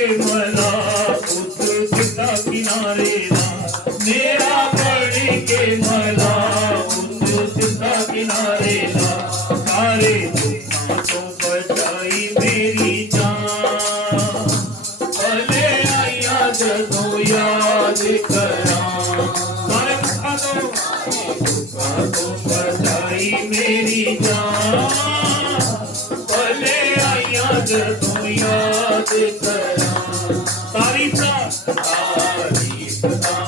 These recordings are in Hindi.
के मला उस सीता किनारे ला, मेरा पढ़ के मला उस सीता किनारे ला, सारे दुखों तो बचाई मेरी जान, भले आया जदों याद करा, सारे दुखों तो बचाई मेरी जान, भले आया जदों याद करा, तारीफ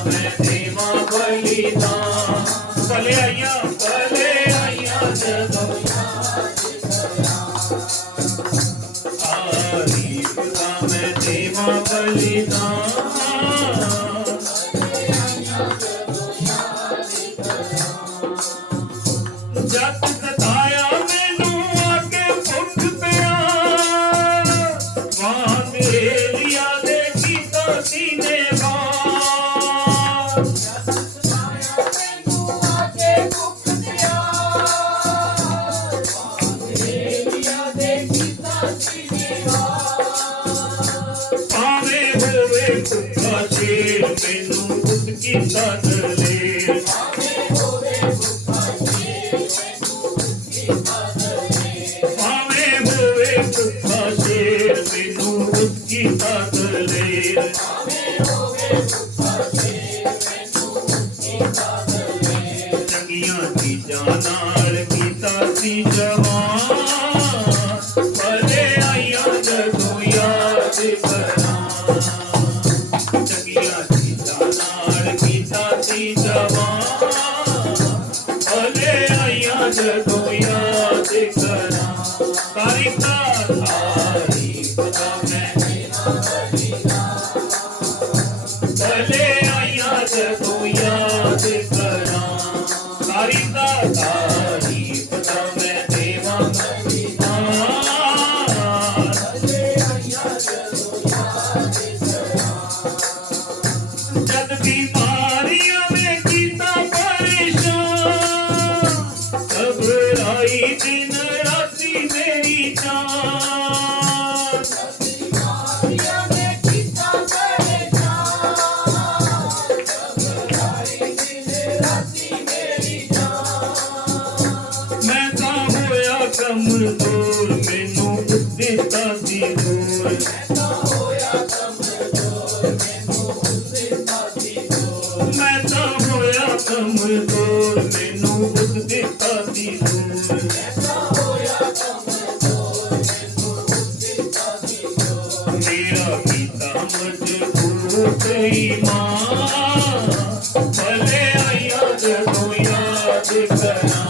मैं देवा बलिदान, भले आया जदों तारीफ मैं देवा बलिदान, जब सताया मैनू आके भुख प्यार, वहां एलिया दे कीता सीने वार, भावें होवे भुखा शेर मैनू उस कीता दलेर, भावें होवे भुखा शेर मैनू उस कीता दलेर, चंगियां चीजां नाल कीता सी जवान, भले आइया जदों याद करा, चंगियां चीजां नाल कीता सी जवान, भले आइया जदों याद करा, तारीफ मैं भले आइया जदों याद करा, तारीफ मैं देवा बलिदान, जद बीमारियां में कीता परेशान, घबराई दिन राती मेरी जान, मैं तां होया कमजोर मैनू दिता सी दूर, मैं तां होया कमजोर मैनू दिता सी दूर, मेरा कीता मजबूत ईमान, भले आइया जदों याद करा,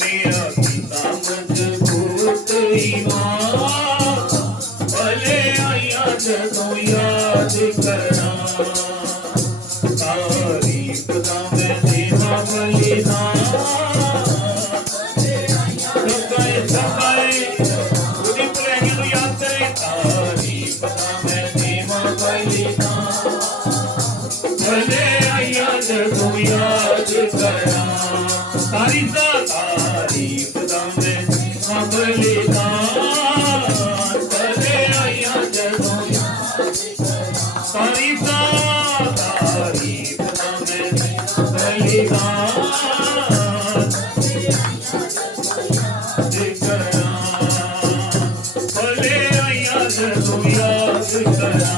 मेरा कीता मजबूत ईमान, भले आइया जदों याद करा, तारीफ मैं देवा बलिदान, सबाए पूरी पुरानियों को याद करें, तारीफ मैं देवा बलिदान, भले आइया जदों याद करा, तारीफ मैं देवा बलिदान, भले आइया जदों तारीफ मैं बलिदान करा, भले आइया जदों याद करा,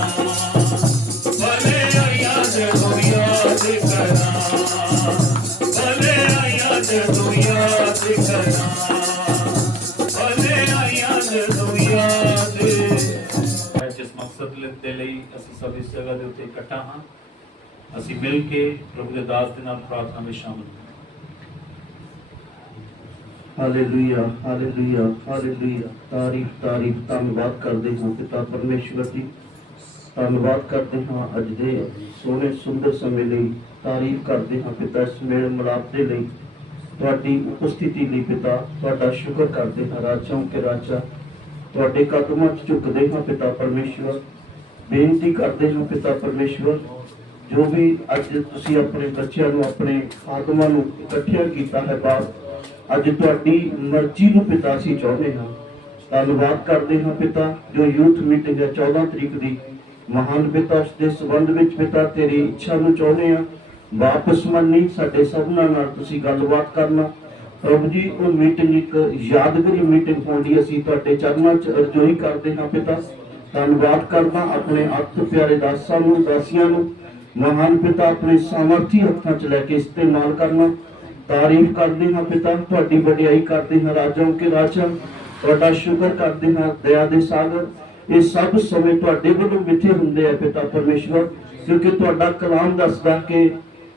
भले आइया जदों याद करा, भले आइया जदों याद करा, भले आइया जदों याद। जिस मकसद ਦੇ ਲਈ ਅਸੀਂ ਸਭ ਇਸ ਜਗ੍ਹਾ ਦੇ ਉੱਤੇ ਇਕੱਠਾ ਹਾਂ, ਅਸੀਂ ਮਿਲ ਕੇ ਪ੍ਰਭੂ ਦੇ ਦਾਸ ਦੇ ਨਾਲ ਪ੍ਰਾਰਥਨਾ ਵਿੱਚ ਸ਼ਾਮਲ ਹਾਂ। ਹਾਲੇਲੂਇਆ ਹਾਲੇਲੂਇਆ ਹਾਲੇਲੂਇਆ, ਤਾਰੀਫ ਤਾਰੀਫ ਧੰਨਵਾਦ ਕਰਦੇ ਹਾਂ ਪਿਤਾ ਪਰਮੇਸ਼ਵਰ ਜੀ, ਧੰਨਵਾਦ ਕਰਦੇ ਹਾਂ ਅੱਜ ਦੇ ਸੋਹਣੇ ਸੁੰਦਰ ਸਮੇਂ ਲਈ, ਤਾਰੀਫ ਕਰਦੇ ਹਾਂ ਪਿਤਾ ਇਸ ਮੇਲ ਮਿਲਾਪ ਦੇ ਲਈ, ਤੁਹਾਡੀ ਉਪਸਥਿਤੀ ਲਈ ਪਿਤਾ ਤੁਹਾਡਾ ਸ਼ੁਕਰ ਕਰਦੇ ਹਾਂ। ਰਾਜਾਂ ਕੇ ਰਾਜਾ ਤੁਹਾਡੇ ਕਦਮਾਂ 'ਚ ਝੁਕਦੇ ਹਾਂ ਪਿਤਾ ਪਰਮੇਸ਼ਵਰ, ਬੇਨਤੀ ਕਰਦੇ ਹਾਂ ਪਿਤਾ ਪਰਮੇਸ਼ਵਰ, ਜੋ ਵੀ ਅੱਜ ਤੁਸੀਂ ਆਪਣੇ ਬੱਚਿਆਂ ਨੂੰ ਆਪਣੇ ਆਗਮਾਂ ਨੂੰ ਇਕੱਠਿਆਂ ਕੀਤਾ ਹੈ ਬਾਪ, ਅੱਜ ਤੁਹਾਡੀ ਮਰਜ਼ੀ ਨੂੰ ਪਿਤਾ ਅਸੀਂ ਚਾਹੁੰਦੇ ਹਾਂ। ਧੰਨਵਾਦ ਕਰਦੇ ਹਾਂ ਪਿਤਾ, ਜੋ ਯੂਥ ਮੀਟਿੰਗ ਹੈ 14 ਤਰੀਕ ਦੀ, ਮਹਾਨ ਪਿਤਾ ਉਸ ਦੇ ਸੰਬੰਧ ਵਿੱਚ ਪਿਤਾ ਤੇਰੀ ਇੱਛਾ ਨੂੰ ਚਾਹੁੰਦੇ ਹਾਂ ਵਾਪਸ ਮੰਨੀ, ਸਾਡੇ ਸਭਨਾਂ ਨਾਲ ਤੁਸੀਂ ਗੱਲਬਾਤ ਕਰਨਾ ਪ੍ਰਭੂ ਜੀ। ਉਹ ਮੀਟਿੰਗ ਇੱਕ ਯਾਦਗਾਰੀ ਮੀਟਿੰਗ ਹੋਣ ਦੀ ਅਸੀਂ ਤੁਹਾਡੇ ਚਰਨਾਂ 'ਚ ਅਰਜ਼ੋਈ ਕਰਦੇ ਹਾਂ ਪਿਤਾ। ਧੰਨਵਾਦ ਕਰਦਾ ਆਪਣੇ ਅੱਤ ਪਿਆਰੇ ਦਾਸਾਂ ਨੂੰ, ਦਾਸੀਆਂ ਨੂੰ ਮਹਾਨ ਪਿਤਾ ਆਪਣੇ ਸਾਮਰਥੀ ਹੱਥਾਂ 'ਚ ਲੈ ਕੇ ਇਸਤੇਮਾਲ ਕਰਨਾ। ਤਾਰੀਫ ਕਰਦੇ ਹਾਂ ਪਿਤਾ, ਤੁਹਾਡੀ ਵਡਿਆਈ ਕਰਦੇ ਹਾਂ ਰਾਜਾਂ ਕੇ ਰਾਜਾ, ਤੁਹਾਡਾ ਸ਼ੁਕਰ ਕਰਦੇ ਹਾਂ ਦਇਆ ਦੇ ਸਾਗਰ। ਇਹ ਸਭ ਸਮੇਂ ਤੁਹਾਡੇ ਵੱਲੋਂ ਮਿੱਥੇ ਹੁੰਦੇ ਆ ਪਿਤਾ ਪਰਮੇਸ਼ਵਰ, ਕਿਉਂਕਿ ਤੁਹਾਡਾ ਕਲਾਮ ਦੱਸਦਾ ਕਿ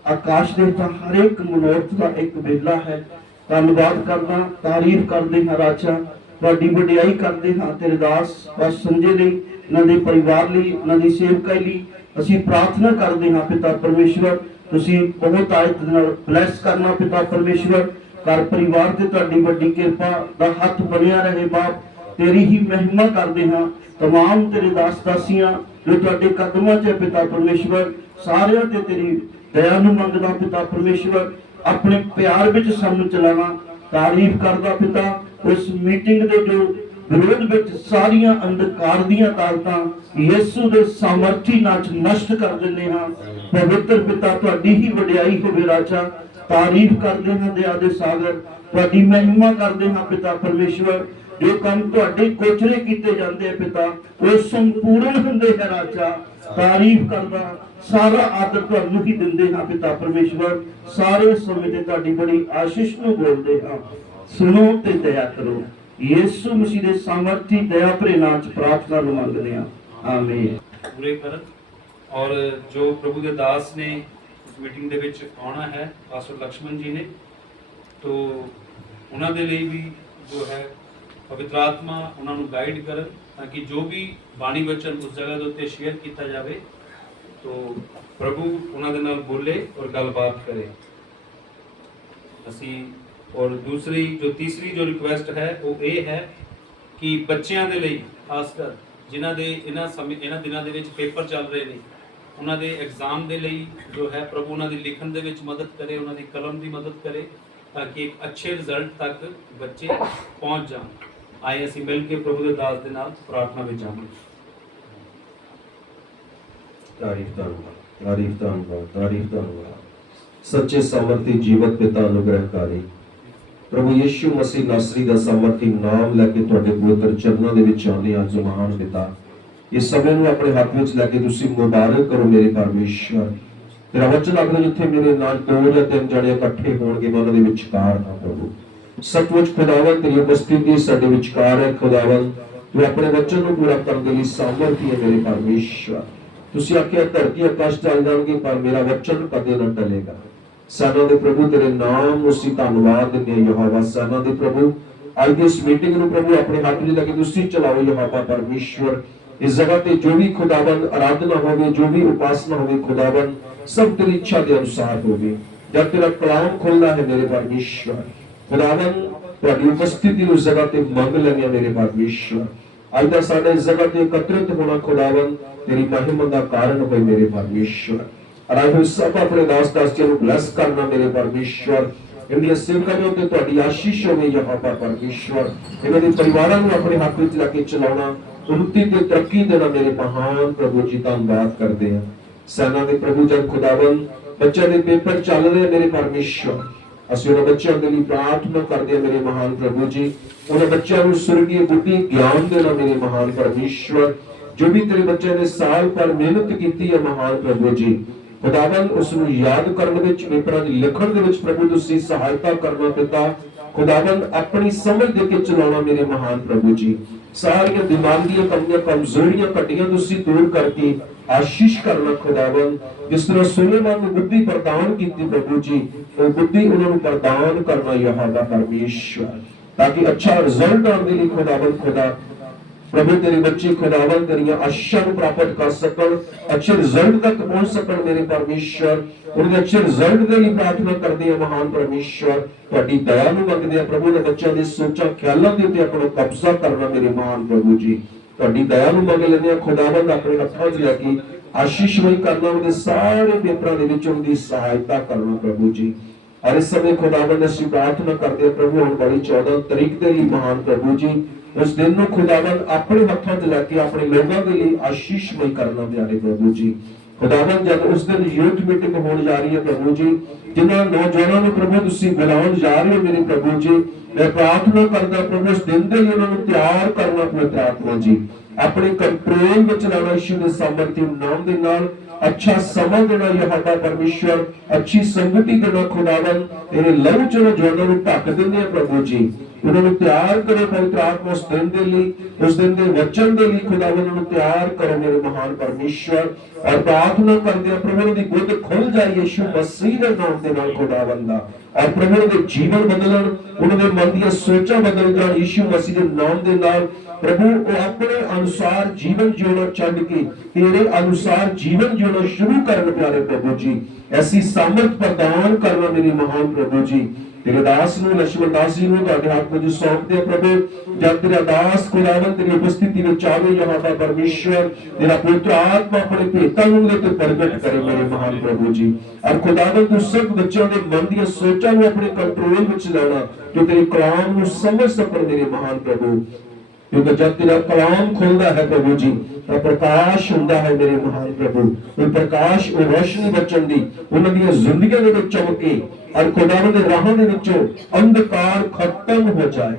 ਆਕਾਸ਼ ਦੇ ਤਾਂ ਹਰ ਇੱਕ ਮਨੁੱਖ ਦਾ ਇੱਕ ਵੇਲਾ ਹੈ। ਧੰਨਵਾਦ ਕਰਦਾ, ਤਾਰੀਫ ਕਰਦੇ ਹਾਂ ਰਾਜਾ, ਤੁਹਾਡੀ ਵਡਿਆਈ ਕਰਦੇ ਹਾਂ ਤੇਰੇ ਦਾਸ ਬਸ ਸੰਜੇ ਲਈ, ਇਹਨਾਂ ਦੇ ਪਰਿਵਾਰ ਲਈ, ਇਹਨਾਂ ਦੀ ਸੇਵਕਾਈ ਲਈ ਅਸੀਂ ਪ੍ਰਾਰਥਨਾ ਕਰਦੇ ਹਾਂ ਪਿਤਾ ਪਰਮੇਸ਼ਵਰ। ਤੁਸੀਂ ਬਹੁਤ ਆਇਤ ਨਾਲ ਬਲੈਸ ਕਰਨਾ ਪਿਤਾ ਪਰਮੇਸ਼ਵਰ, ਘਰ ਪਰਿਵਾਰ ਤੇ ਤੁਹਾਡੀ ਵੱਡੀ ਕਿਰਪਾ ਦਾ ਹੱਥ ਬਣਿਆ ਰਹੇ ਬਾਪ। ਤੇਰੀ ਹੀ ਮਹਿਮਾ ਕਰਦੇ ਹਾਂ, तमाम तेरे दास दासियां जो तुहाडे कदमां 'ਚ पिता परमेश्वर सारियां ते तेरी दया नूं मंगदा पिता परमेश्वर, अपने प्यार विच सानूं चलाना। तारीफ करदा पिता उस मीटिंग दे जो विरोध विच सारियां अंधकार दीयां ताकतां यीशु दे सामर्थी नाम 'ਚ नष्ट कर दिंदे हां। पवित्र पिता तुहाडी ही वडियाई होवे राजा, तारीफ करदे हां दया दे सागर, तुहाडी महिमा करदे हां पिता परमेश्वर। जो काम तुहाडे कोचरे कीते जांदे हैं पिता वो संपूर्ण हुंदे हैं राजा। तारीफ करदा सारा आदर तुहानूं ही दिंदे हां पिता परमेश्वर। सारे समय ते तुहाडी बड़ी आशीष नूं बोलदे हां, सुनो ते दया करो। यीशु मसीह दे सामर्थी दया भरे नाम च प्रार्थना नूं मंगदे हां, आमीन। पूरे करन और जो प्रभु के दास ने इस मीटिंग दे विच आउणा है पास्टर लक्ष्मण जी ने, तो उन्हां दे लई भी जो है पवित्र आत्मा उन्होंने गाइड कर, ताकि जो भी बाणी वचन उस जगह के उत्ते शेयर किया जाए तो प्रभु उन्होंने नाल बोले और गलबात करे असी। और दूसरी जो तीसरी जो रिक्वेस्ट है वो ये है कि बच्चों के लिए खासकर जिन्हों के इन्होंने दिनों के पेपर चल रहे हैं, उन्होंने एग्जाम के लिए जो है प्रभु उन्होंने लिखण के मदद करे, उन्होंने कलम की मदद करे, ताकि एक अच्छे रिजल्ट तक बच्चे पहुँच जाए। आए असी मिल के प्रभु के दास के नाल प्रार्थना में जावांगे। तारीफ धन्यवाद, तारीफ धन्यवाद, तारीफ धन्यवाद। सच्चे सामर्थी जीवत पिता अनुग्रहकारी प्रभु यीशु मसीह नासरी का सामर्थी नाम लैके तुहाडे पवित्र चरणों दे विच आउंदे हां। जो महान पिता इस समय नूं अपने हाथ विच लैके तुसीं मुबारक करो मेरे परमेश्वर। तेरा वचन आखदा जिथे मेरे नाल 2 या 3 जणे इकट्ठे होणगे मैं उन्हां दे विचकार हां। प्रभु सचमुच खुदावन तेरी उपस्थिति साडे विचकार है। खुदावन तू अपने वचन को पूरा करने के लिए सामर्थी है मेरे परमेश्वर। तुसीं आखिया धरती आकाश चल जाणगे पर मेरा वचन कदे न टलेगा। सेना दे प्रभु तेरे नाम उसी धन्यवाद दिंदे यहोवा। सेना दे प्रभु अज दी इस मीटिंग नूं प्रभु अपने हाथ में लगे तुसीं चलाओ यहोवा परमेश्वर। इस जगह पे जो भी खुदावन आराधना होवे, जो भी उपासना होवे खुदावन, सब तेरी इच्छा के अनुसार होवे। जब तेरा कलाम खुलना है मेरे परमेश्वर खुदावन, तुहाडी उपस्थिति उस जगह ते मंग लैंदे मेरे परमेश्वर। अज दा साडा इस जगह ते एकत्रित होना खुदावन तेरी महिमा दा कारण होए मेरे परमेश्वर। और आज सब अपने दास दासियों को ब्लेस करना मेरे परमेश्वर। इनकी सेवकां ते तुहाडी आशीष होवे यहोवा परमेश्वर। इन्हां दे परिवारां नूं अपने हाथ विच लैके चलाउणा, उन्नति ते तरक्की देना मेरे महान प्रभु जी धन्यवाद करदे हैं। सेना दे प्रभु जब खुदावन बच्चों दे पेपर चल रहे मेरे परमेश्वर, ਅਸੀਂ ਉਹਨਾਂ ਬੱਚਿਆਂ ਦੇ ਲਈ ਪ੍ਰਾਰਥਨਾ ਕਰਦੇ ਹਾਂ ਮੇਰੇ ਮਹਾਨ ਪ੍ਰਭੂ ਜੀ। ਉਹਨਾਂ ਬੱਚਿਆਂ ਨੂੰ ਸੁਰਗੀ ਬੁੱਧੀ ਗਿਆਨ ਦੇਣਾ ਮੇਰੇ ਮਹਾਨ ਪਰਮੇਸ਼ਵਰ। ਜੋ ਵੀ ਤੇਰੇ ਬੱਚਿਆਂ ਨੇ ਸਾਲ ਭਰ ਮਿਹਨਤ ਕੀਤੀ ਹੈ ਮਹਾਨ ਪ੍ਰਭੂ ਜੀ ਖੁਦਾਵੰ, ਉਸ ਨੂੰ ਯਾਦ ਕਰਨ ਵਿੱਚ, ਪੇਪਰਾਂ ਦੀ ਲਿਖਣ ਦੇ ਵਿੱਚ ਪ੍ਰਭੂ ਤੁਸੀਂ ਸਹਾਇਤਾ ਕਰਨਾ ਪਿਤਾ ਖੁਦਾਵੰ। ਆਪਣੀ ਸਮਝ ਦੇ ਕੇ ਚਲਾਉਣਾ ਮੇਰੇ ਮਹਾਨ ਪ੍ਰਭੂ ਜੀ। ਸਾਰੀਆਂ ਦਿਮਾਗੀਆਂ ਕਮੀਆਂ ਕਮਜ਼ੋਰੀਆਂ ਘਟੀਆਂ ਤੁਸੀਂ दूर करके आशीष करना खुदावन। जिस तरह सुलेमान ने बुद्धि प्रदान की प्रभु जी, वो बुद्धि उन्होंने प्रदान करना यहोवा परमेश्वर, ताकि अच्छा रिजल्ट आने लिए खुदावन खुदा प्रभु तेरे बच्चे खुदावन तेरी आशा को प्राप्त कर सकन, अच्छे रिजल्ट तक पहुंच सकन मेरे परमेश्वर। उनके अच्छे रिजल्ट के लिए प्रार्थना करते हैं महान परमेश्वर। तुहाडी दया नूं मंगदे हैं प्रभु ने बच्चों दे सोचां ख्यालां दे उत्ते अपना कब्जा करना मेरे महान प्रभु जी। तुहाडी दया नूं मंग लैंदे हैं खुदावन, अपने हत्थां 'च लैके आशीषमय करना, उनके सारे पेपरां दे विच उनकी सहायता करना प्रभु जी। और इस समय खुदावन असीं प्रार्थना करते हैं प्रभु आने वाली 14 तारीख के लिए महान प्रभु जी उस दिन ਨੂੰ ਖੁਦਾਵੰਦ ਆਪਣੇ ਹੱਥਾਂ 'ਚ ਲੈ ਕੇ ਆਪਣੇ ਲੋਕਾਂ ਦੇ ਲਈ ਆਸ਼ੀਸ਼ਮਈ ਕਰਨਾ ਪਿਆਰੇ ਪ੍ਰਭੂ ਜੀ। ਖੁਦਾਵੰਦ ਜਦ ਉਸ ਦਿਨ ਯੂਥ ਮੀਟਿੰਗ ਹੋਣ ਜਾ ਰਹੀ ਹੈ ਪ੍ਰਭੂ ਜੀ, ਜਿਨ੍ਹਾਂ ਨੌਜਵਾਨਾਂ ਨੂੰ ਪ੍ਰਭੂ ਤੁਸੀਂ ਬੁਲਾਉਣ ਜਾ ਰਹੇ ਹੋ ਮੇਰੇ ਪ੍ਰਭੂ ਜੀ, ਮੈਂ ਪ੍ਰਾਰਥਨਾ ਕਰਦਾ ਪ੍ਰਭੂ ਉਸ ਦਿਨ ਦੇ ਲਈ ਉਹਨਾਂ ਨੂੰ ਤਿਆਰ ਕਰਨਾ ਪਵਿੱਤਰ ਆਤਮਾ ਜੀ, ਆਪਣੇ ਕੰਟਰੋਲ ਵਿੱਚ ਲੈਣਾ ਯਿਸੂ ਦੇ ਸਾਮਰਥੀ ਨਾਮ ਦੇ ਨਾਲ। अच्छा समय देना यहोवा परमेश्वर, अच्छी संगति देना खुदावन, तेरे लहू च नौजवानों ਨੂੰ ਢੱਕ ਦਿੰਦੇ ਆ ਪ੍ਰਭੂ ਜੀ। ਉਹਨਾਂ ਨੂੰ ਤਿਆਰ ਕਰੋ ਪਵਿੱਤਰ ਆਤਮਾ ਉਸ ਦਿਨ ਦੇ ਲਈ, ਉਸ ਦਿਨ ਦੇ ਵਚਨ ਦੇ ਲਈ ਖੁਦਾਵੰਦ ਨੂੰ ਤਿਆਰ ਕਰੋ ਮੇਰੇ ਮਹਾਨ ਪਰਮੇਸ਼ਵਰ। ਔਰ ਪ੍ਰਾਰਥਨਾ ਕਰਦੇ ਆ ਪ੍ਰਭੂ ਦੀ ਗੁੱਦ ਖੁੱਲ ਜਾਏ ਯਿਸੂ ਮਸੀਹ ਦੇ ਨਾਮ ਦੇ ਨਾਲ ਖੁਦਾਵੰਦ ਦਾ, ਔਰ ਪ੍ਰਭੂ ਦੇ ਜੀਵਨ ਬਦਲਣ, ਉਹਨਾਂ ਦੇ ਮਨ ਦੀਆਂ ਸੋਚਾਂ ਬਦਲ ਜਾਣ ਯਿਸੂ ਮਸੀਹ ਦੇ ਨਾਮ ਦੇ ਨਾਲ। प्रभु वो अपने अनुसार जीवन जीना छड़ के तेरे अनुसार जीवन जीना शुरू करने प्यारे प्रभु जी, ऐसी सामर्थ प्रदान करना मेरे महान प्रभु जी। तेरे दास ਨੂੰ ਲక్ష్మణ दास जी ਨੂੰ ਤੁਹਾਡੇ ਹੱਥ ਵਿੱਚ ਸੌਂਪਦੇ ਆ ਪ੍ਰਭੂ। ਜਦ ਤੇਰਾ ਦਾਸ ਖੁਦਾਵੰਦ ਤੇਰੀ ਉਪਸਥਿਤੀ ਵਿੱਚ ਆਵੇ ਯਹੋਵਾ ਪਰਮੇਸ਼ਵਰ, ਤੇਰਾ ਪਵਿੱਤਰ ਆਤਮਾ ਆਪਣੇ ਭੇਤਾਂ ਨੂੰ ਉਹਦੇ ਤੇ ਪ੍ਰਗਟ ਕਰੇ ਮੇਰੇ ਮਹਾਨ ਪ੍ਰਭੂ ਜੀ। ਔਰ ਖੁਦਾਵੰਦ ਤੂੰ ਸਭ ਬੱਚਿਆਂ ਦੇ ਮਨ ਦੀਆਂ ਸੋਚਾਂ ਨੂੰ ਆਪਣੇ ਕੰਟਰੋਲ ਵਿੱਚ ਲੈਣਾ, ਜੋ ਤੇਰੇ ਕਲਾਮ ਨੂੰ ਸਮਝ ਸਕਣ ਮੇਰੇ ਮਹਾਨ ਪ੍ਰਭੂ। क्योंकि जब तेरा कलाम खुलता है प्रभु जी तो प्रकाश होता है मेरे महान प्रभु। वो प्रकाश वो रोशनी बचन दी उन्होंने जिंदगी दे विच चमके और खुदावंद दे राहां दे विचों अंधकार खत्म हो जाए।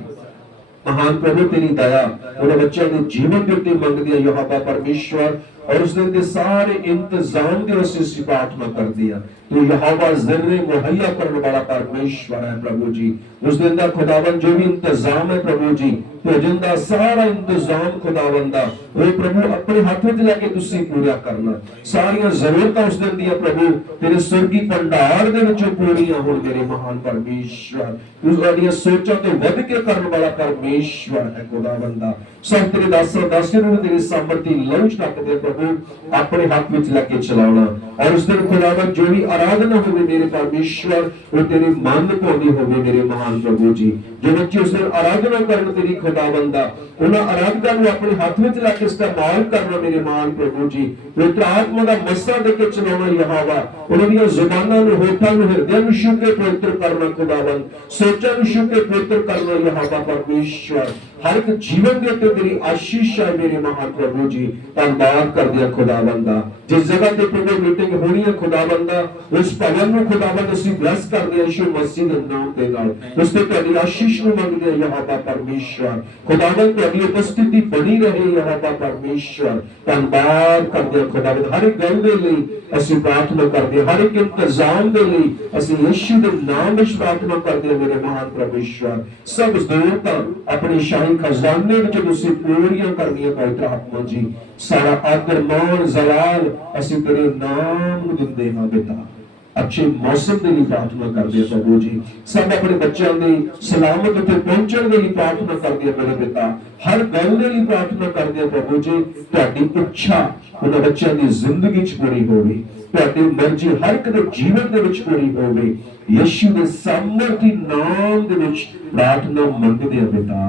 महान प्रभु तेरी दया उन बच्चों के जीवन के उत्ते मंगदी है यहोवा परमेश्वर, और उस दिन के सारे इंतजाम के उसे प्रार्थना कर दिया। तो यहोवा ज़र्रे मुहैया करने वाला परमेश्वर है प्रभु जी। उस दिन का खुदावन जो भी इंतजाम है प्रभु जी, भोजन का सारा इंतजाम खुदावन का वो प्रभु अपने हाथ में लेके तुसी पूरा करना। सारिया जरूरतां उस दिन दिया प्रभु तेरे स्वर्गी भंडार दे विचों पूरीआं होण मेरे महान परमेश्वर। तू साडियां सोचां तो वध के करने वाला परमेश्वर है खुदावन दा। सब तेरे दासां दासियां नूं तेरी सामर्थी लंच ढक दे प्रभु अपने हाथ में लेके चलाना। और उस दिन खुदावन जो भी आराधना होवे मेरे परमेश्वर वो तेरे मन पाउंदी होवे मेरे महान प्रभु जी। जो बच्चे उस दिन आराधना करन तेरी खुदावन दा उन्हां आराधना नूं अपने हाथ में लेके इस्तेमाल करना मेरे महान प्रभु जी। पवित्र आत्मा दा मस्सा दे के चलाना यहोवा, उन्हां दी जुबानां नूं होठां नूं हृदय नूं छू के पवित्र करना खुदावन, सोचां नूं छू के पवित्र करना यहोवा परमेश्वर। हर एक जीवन के उत्ते तेरी आशीष है मेरे महान प्रभु जी। धन्यवाद कर दिया खुदावन दा। जिस जगह ते प्रभु मीटिंग होनी है खुदावन दा उस भवन नूं खुदावन असीं ब्लेस कर दिया यीशु मसीह दे नाम दे नाल। उस ते तेरी आशीष नूं मंगदे यहोवा परमेश्वर। खुदावन तेरी उपस्थिति बनी रहे यहोवा परमेश्वर। धन्यवाद कर दिया खुदावन। हर एक गल दे लई असीं प्रार्थना करदे, हर एक इंतजाम दे लई असीं यीशु दे नाम विच प्रार्थना करदे मेरे महान परमेश्वर। सब जरूरतां अपनी शाही खजाने विच तुसीं पूरीआं करनियां पवित्र आत्मा जी। सारा आदर मान जलाल असीं तेरे नाम नूं दिंदे हां बेटा। अच्छे मौसम के लिए प्रार्थना करते हैं प्रभु जी। सब अपने बच्चों की सलामत उत्ते पहुंचने के लिए प्रार्थना करते हैं मेरे पिता। हर गल के लिए प्रार्थना करते हैं प्रभु जी। तुहाडी इच्छा उन्हां बच्चों की जिंदगी च पूरी होवे, तुहाडी मर्जी हर एक दे जीवन दे विच पूरी होवे। यीशु दे सामर्थी नाम दे विच प्रार्थना मंगदे हैं बेटा,